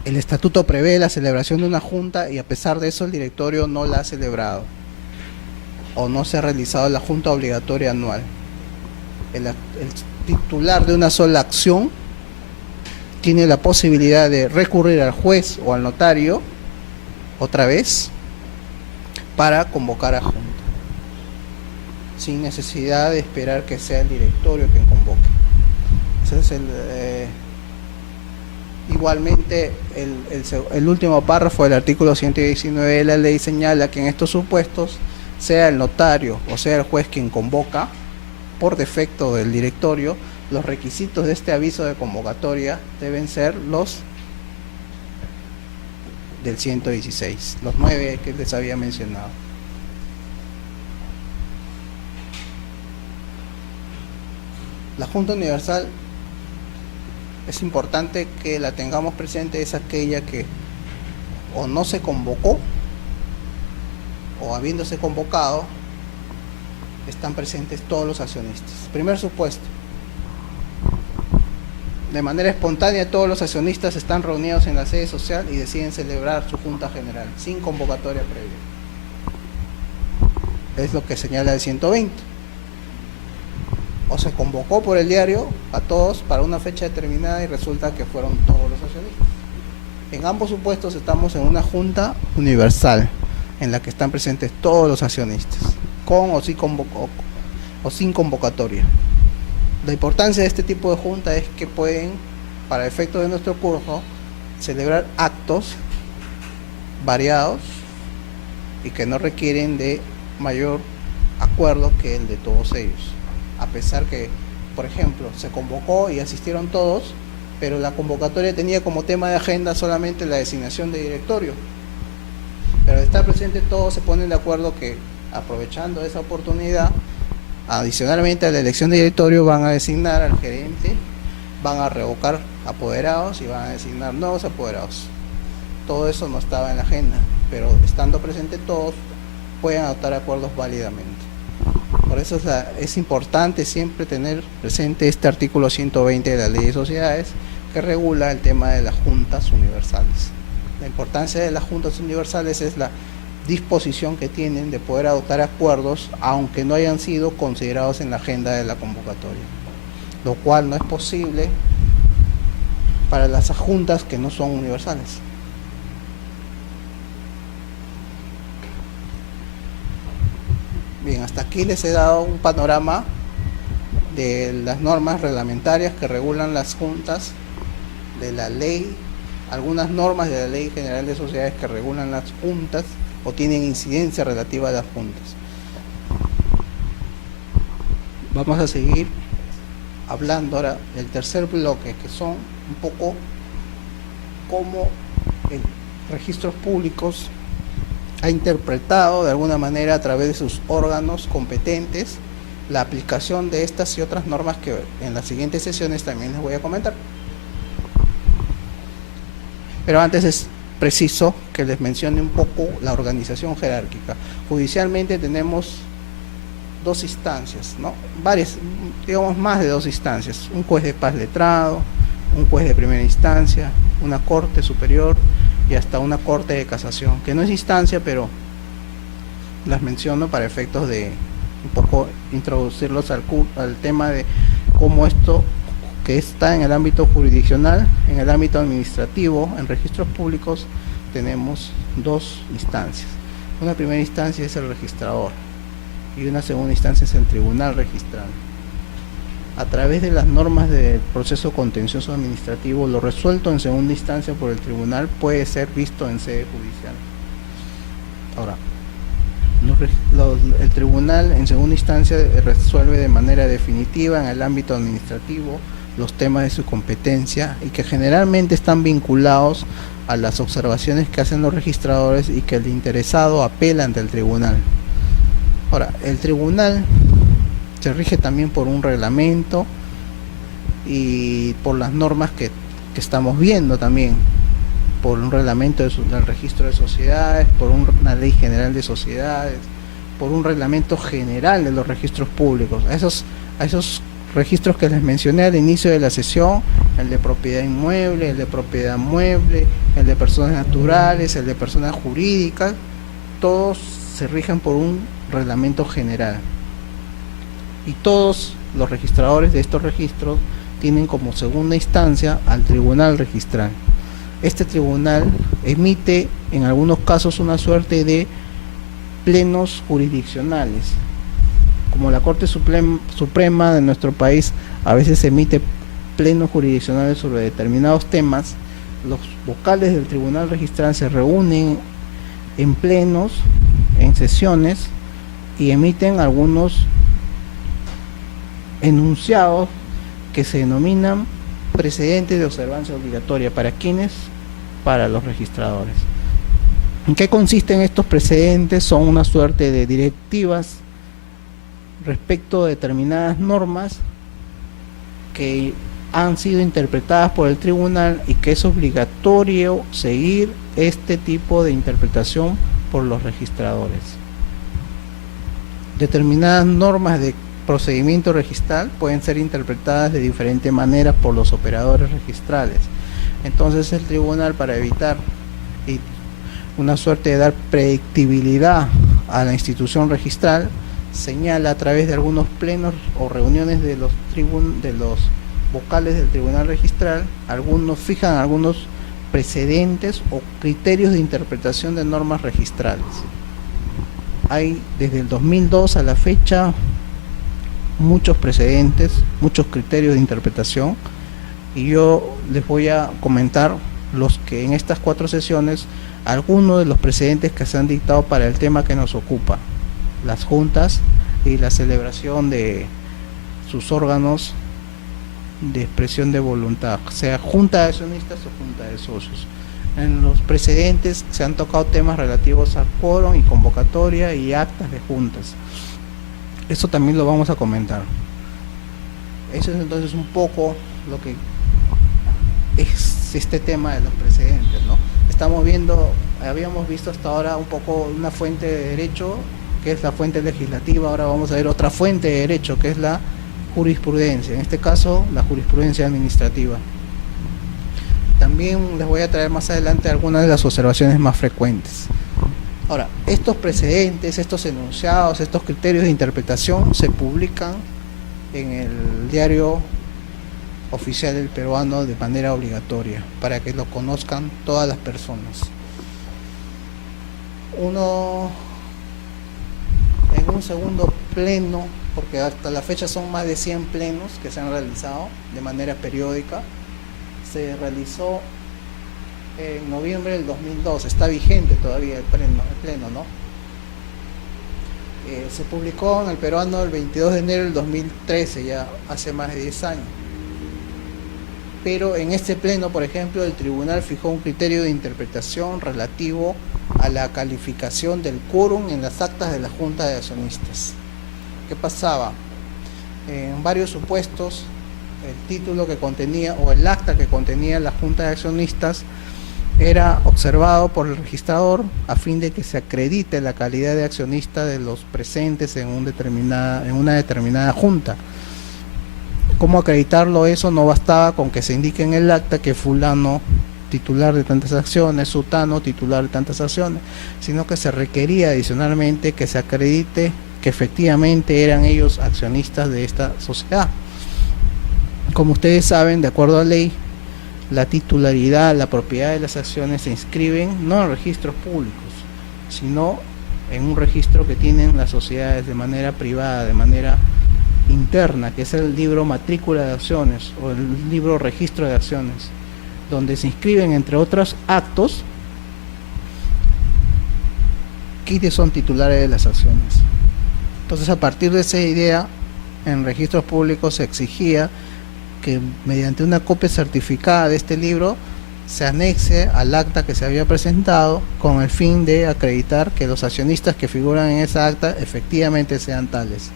estatuto prevé la celebración de una junta y a pesar de eso el directorio no la ha celebrado o no se ha realizado la junta obligatoria anual. El titular de una sola acción tiene la posibilidad de recurrir al juez o al notario otra vez para convocar a junta, sin necesidad de esperar que sea el directorio quien convoque. Ese es igualmente el último párrafo del artículo 119 de la ley señala que en estos supuestos sea el notario o sea el juez quien convoca por defecto del directorio. Los requisitos de este aviso de convocatoria deben ser los del 116, los 9 que les había mencionado. La Junta Universal es importante que la tengamos presente, es aquella que o no se convocó o habiéndose convocado están presentes todos los accionistas. Primer supuesto: de manera espontánea todos los accionistas están reunidos en la sede social y deciden celebrar su junta general sin convocatoria previa. Es lo que señala el 120. O se convocó por el diario a todos para una fecha determinada y resulta que fueron todos los accionistas. En ambos supuestos estamos en una junta universal en la que están presentes todos los accionistas, con o sin convocatoria. La importancia de este tipo de junta es que pueden, para efectos de nuestro curso, celebrar actos variados y que no requieren de mayor acuerdo que el de todos ellos, a pesar que, por ejemplo, se convocó y asistieron todos, pero la convocatoria tenía como tema de agenda solamente la designación de directorio, pero al estar presente todos se ponen de acuerdo que, aprovechando esa oportunidad, adicionalmente a la elección de directorio, van a designar al gerente, van a revocar apoderados y van a designar nuevos apoderados. Todo eso no estaba en la agenda, pero estando presente todos pueden adoptar acuerdos válidamente. Por eso es importante siempre tener presente este artículo 120 de la Ley de Sociedades, que regula el tema de las juntas universales. La importancia de las juntas universales es la disposición que tienen de poder adoptar acuerdos aunque no hayan sido considerados en la agenda de la convocatoria, lo cual no es posible para las juntas que no son universales. Bien, hasta aquí les he dado un panorama de las normas reglamentarias que regulan las juntas, de la ley, algunas normas de la Ley General de Sociedades que regulan las juntas o tienen incidencia relativa a las juntas. Vamos a seguir hablando ahora del tercer bloque, que son un poco cómo el registros públicos ha interpretado de alguna manera a través de sus órganos competentes la aplicación de estas y otras normas que en las siguientes sesiones también les voy a comentar. Pero antes es preciso que les mencione un poco la organización jerárquica. Judicialmente tenemos dos instancias, ¿no? Varias, digamos más de dos instancias: un juez de paz letrado, un juez de primera instancia, una corte superior y hasta una corte de casación, que no es instancia, pero las menciono para efectos de un poco introducirlos al tema de cómo esto que está en el ámbito jurisdiccional, en el ámbito administrativo, en registros públicos tenemos dos instancias. Una primera instancia es el registrador y una segunda instancia es el tribunal registral. A través de las normas del proceso contencioso administrativo, lo resuelto en segunda instancia por el tribunal puede ser visto en sede judicial. Ahora, el tribunal en segunda instancia resuelve de manera definitiva en el ámbito administrativo los temas de su competencia y que generalmente están vinculados a las observaciones que hacen los registradores y que el interesado apela ante el tribunal. Ahora, el tribunal se rige también por un reglamento y por las normas que estamos viendo también, por un reglamento del registro de sociedades, por una ley general de sociedades, por un reglamento general de los registros públicos. A esos registros que les mencioné al inicio de la sesión, el de propiedad inmueble, el de propiedad mueble, el de personas naturales, el de personas jurídicas, todos se rigen por un reglamento general. Y todos los registradores de estos registros tienen como segunda instancia al tribunal registral. Este tribunal emite en algunos casos una suerte de plenos jurisdiccionales. Como la Corte Suprema de nuestro país a veces emite plenos jurisdiccionales sobre determinados temas, los vocales del tribunal registral se reúnen en plenos, en sesiones, y emiten algunos enunciados que se denominan precedentes de observancia obligatoria. ¿Para quiénes? Para los registradores. ¿En qué consisten estos precedentes? Son una suerte de directivas respecto de determinadas normas que han sido interpretadas por el tribunal y que es obligatorio seguir este tipo de interpretación por los registradores. Determinadas normas de procedimiento registral pueden ser interpretadas de diferentes maneras por los operadores registrales. Entonces el tribunal, para evitar una suerte de dar predictibilidad a la institución registral, señala a través de algunos plenos o reuniones de los vocales del tribunal registral, algunos fijan algunos precedentes o criterios de interpretación de normas registrales. Hay desde el 2002 a la fecha muchos precedentes, muchos criterios de interpretación, y yo les voy a comentar los que en estas 4 sesiones, algunos de los precedentes que se han dictado para el tema que nos ocupa, las juntas y la celebración de sus órganos de expresión de voluntad, sea junta de accionistas o junta de socios. En los precedentes se han tocado temas relativos a quórum y convocatoria y actas de juntas. Eso también lo vamos a comentar. Eso es entonces un poco lo que es este tema de los precedentes, ¿no? Habíamos visto hasta ahora un poco una fuente de derecho, que es la fuente legislativa. Ahora vamos a ver otra fuente de derecho, que es la jurisprudencia, en este caso la jurisprudencia administrativa. También les voy a traer más adelante algunas de las observaciones más frecuentes. Ahora, estos precedentes, estos enunciados, estos criterios de interpretación se publican en el diario oficial del peruano de manera obligatoria, para que lo conozcan todas las personas. En un segundo pleno, porque hasta la fecha son más de 100 plenos que se han realizado de manera periódica, se realizó en noviembre del 2002, está vigente todavía el pleno, ¿no? Se publicó en el peruano el 22 de enero del 2013, ya hace más de 10 años. Pero en este pleno, por ejemplo, el tribunal fijó un criterio de interpretación relativo a la calificación del quórum en las actas de la Junta de Accionistas. ¿Qué pasaba? En varios supuestos, el título que contenía o el acta que contenía la Junta de Accionistas era observado por el registrador a fin de que se acredite la calidad de accionista de los presentes en una determinada junta. ¿Cómo acreditarlo? Eso no bastaba con que se indique en el acta que fulano titular de tantas acciones, sutano titular de tantas acciones, sino que se requería adicionalmente que se acredite que efectivamente eran ellos accionistas de esta sociedad. Como ustedes saben, de acuerdo a la ley, la titularidad, la propiedad de las acciones se inscriben no en registros públicos, sino en un registro que tienen las sociedades de manera privada, de manera interna, que es el libro matrícula de acciones o el libro registro de acciones, donde se inscriben, entre otros actos, quiénes son titulares de las acciones. Entonces, a partir de esa idea, en registros públicos se exigía que mediante una copia certificada de este libro se anexe al acta que se había presentado, con el fin de acreditar que los accionistas que figuran en esa acta efectivamente sean tales.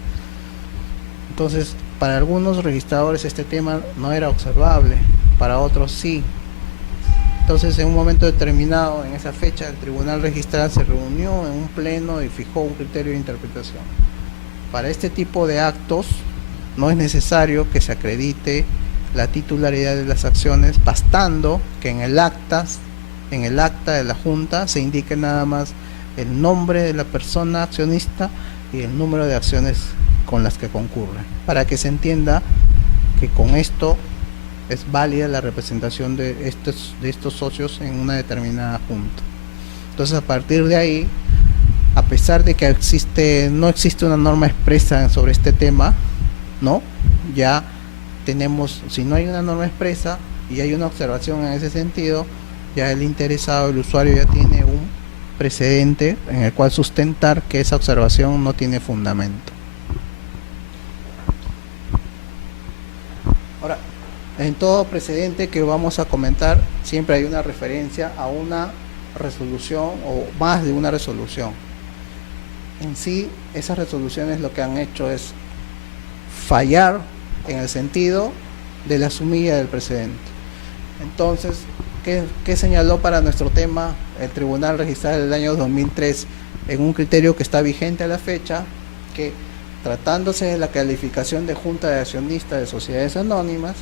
Entonces, para algunos registradores este tema no era observable, para otros sí. Entonces, en un momento determinado, en esa fecha, el tribunal registral se reunió en un pleno y fijó un criterio de interpretación. Para este tipo de actos no es necesario que se acredite la titularidad de las acciones, bastando que en el acta de la Junta se indique nada más el nombre de la persona accionista y el número de acciones con las que concurre, para que se entienda que con esto es válida la representación de estos socios en una determinada junta. Entonces, a partir de ahí, a pesar de que no existe una norma expresa sobre este tema, ¿no? Ya tenemos, si no hay una norma expresa y hay una observación en ese sentido, ya el interesado, el usuario, ya tiene un precedente en el cual sustentar que esa observación no tiene fundamento. Ahora, en todo precedente que vamos a comentar, siempre hay una referencia a una resolución o más de una resolución. En sí, esas resoluciones lo que han hecho es fallar en el sentido de la sumilla del precedente. Entonces, ¿qué señaló para nuestro tema el Tribunal Registral del año 2003 en un criterio que está vigente a la fecha? Que tratándose de la calificación de junta de accionistas de sociedades anónimas,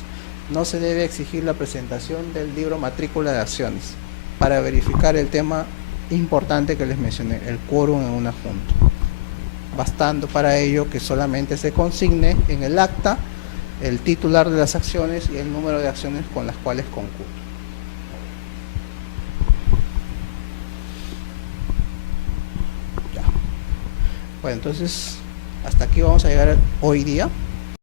no se debe exigir la presentación del libro matrícula de acciones para verificar el tema importante que les mencioné, el quórum en una junta, bastando para ello que solamente se consigne en el acta el titular de las acciones y el número de acciones con las cuales concurre. Bueno, entonces hasta aquí vamos a llegar hoy día.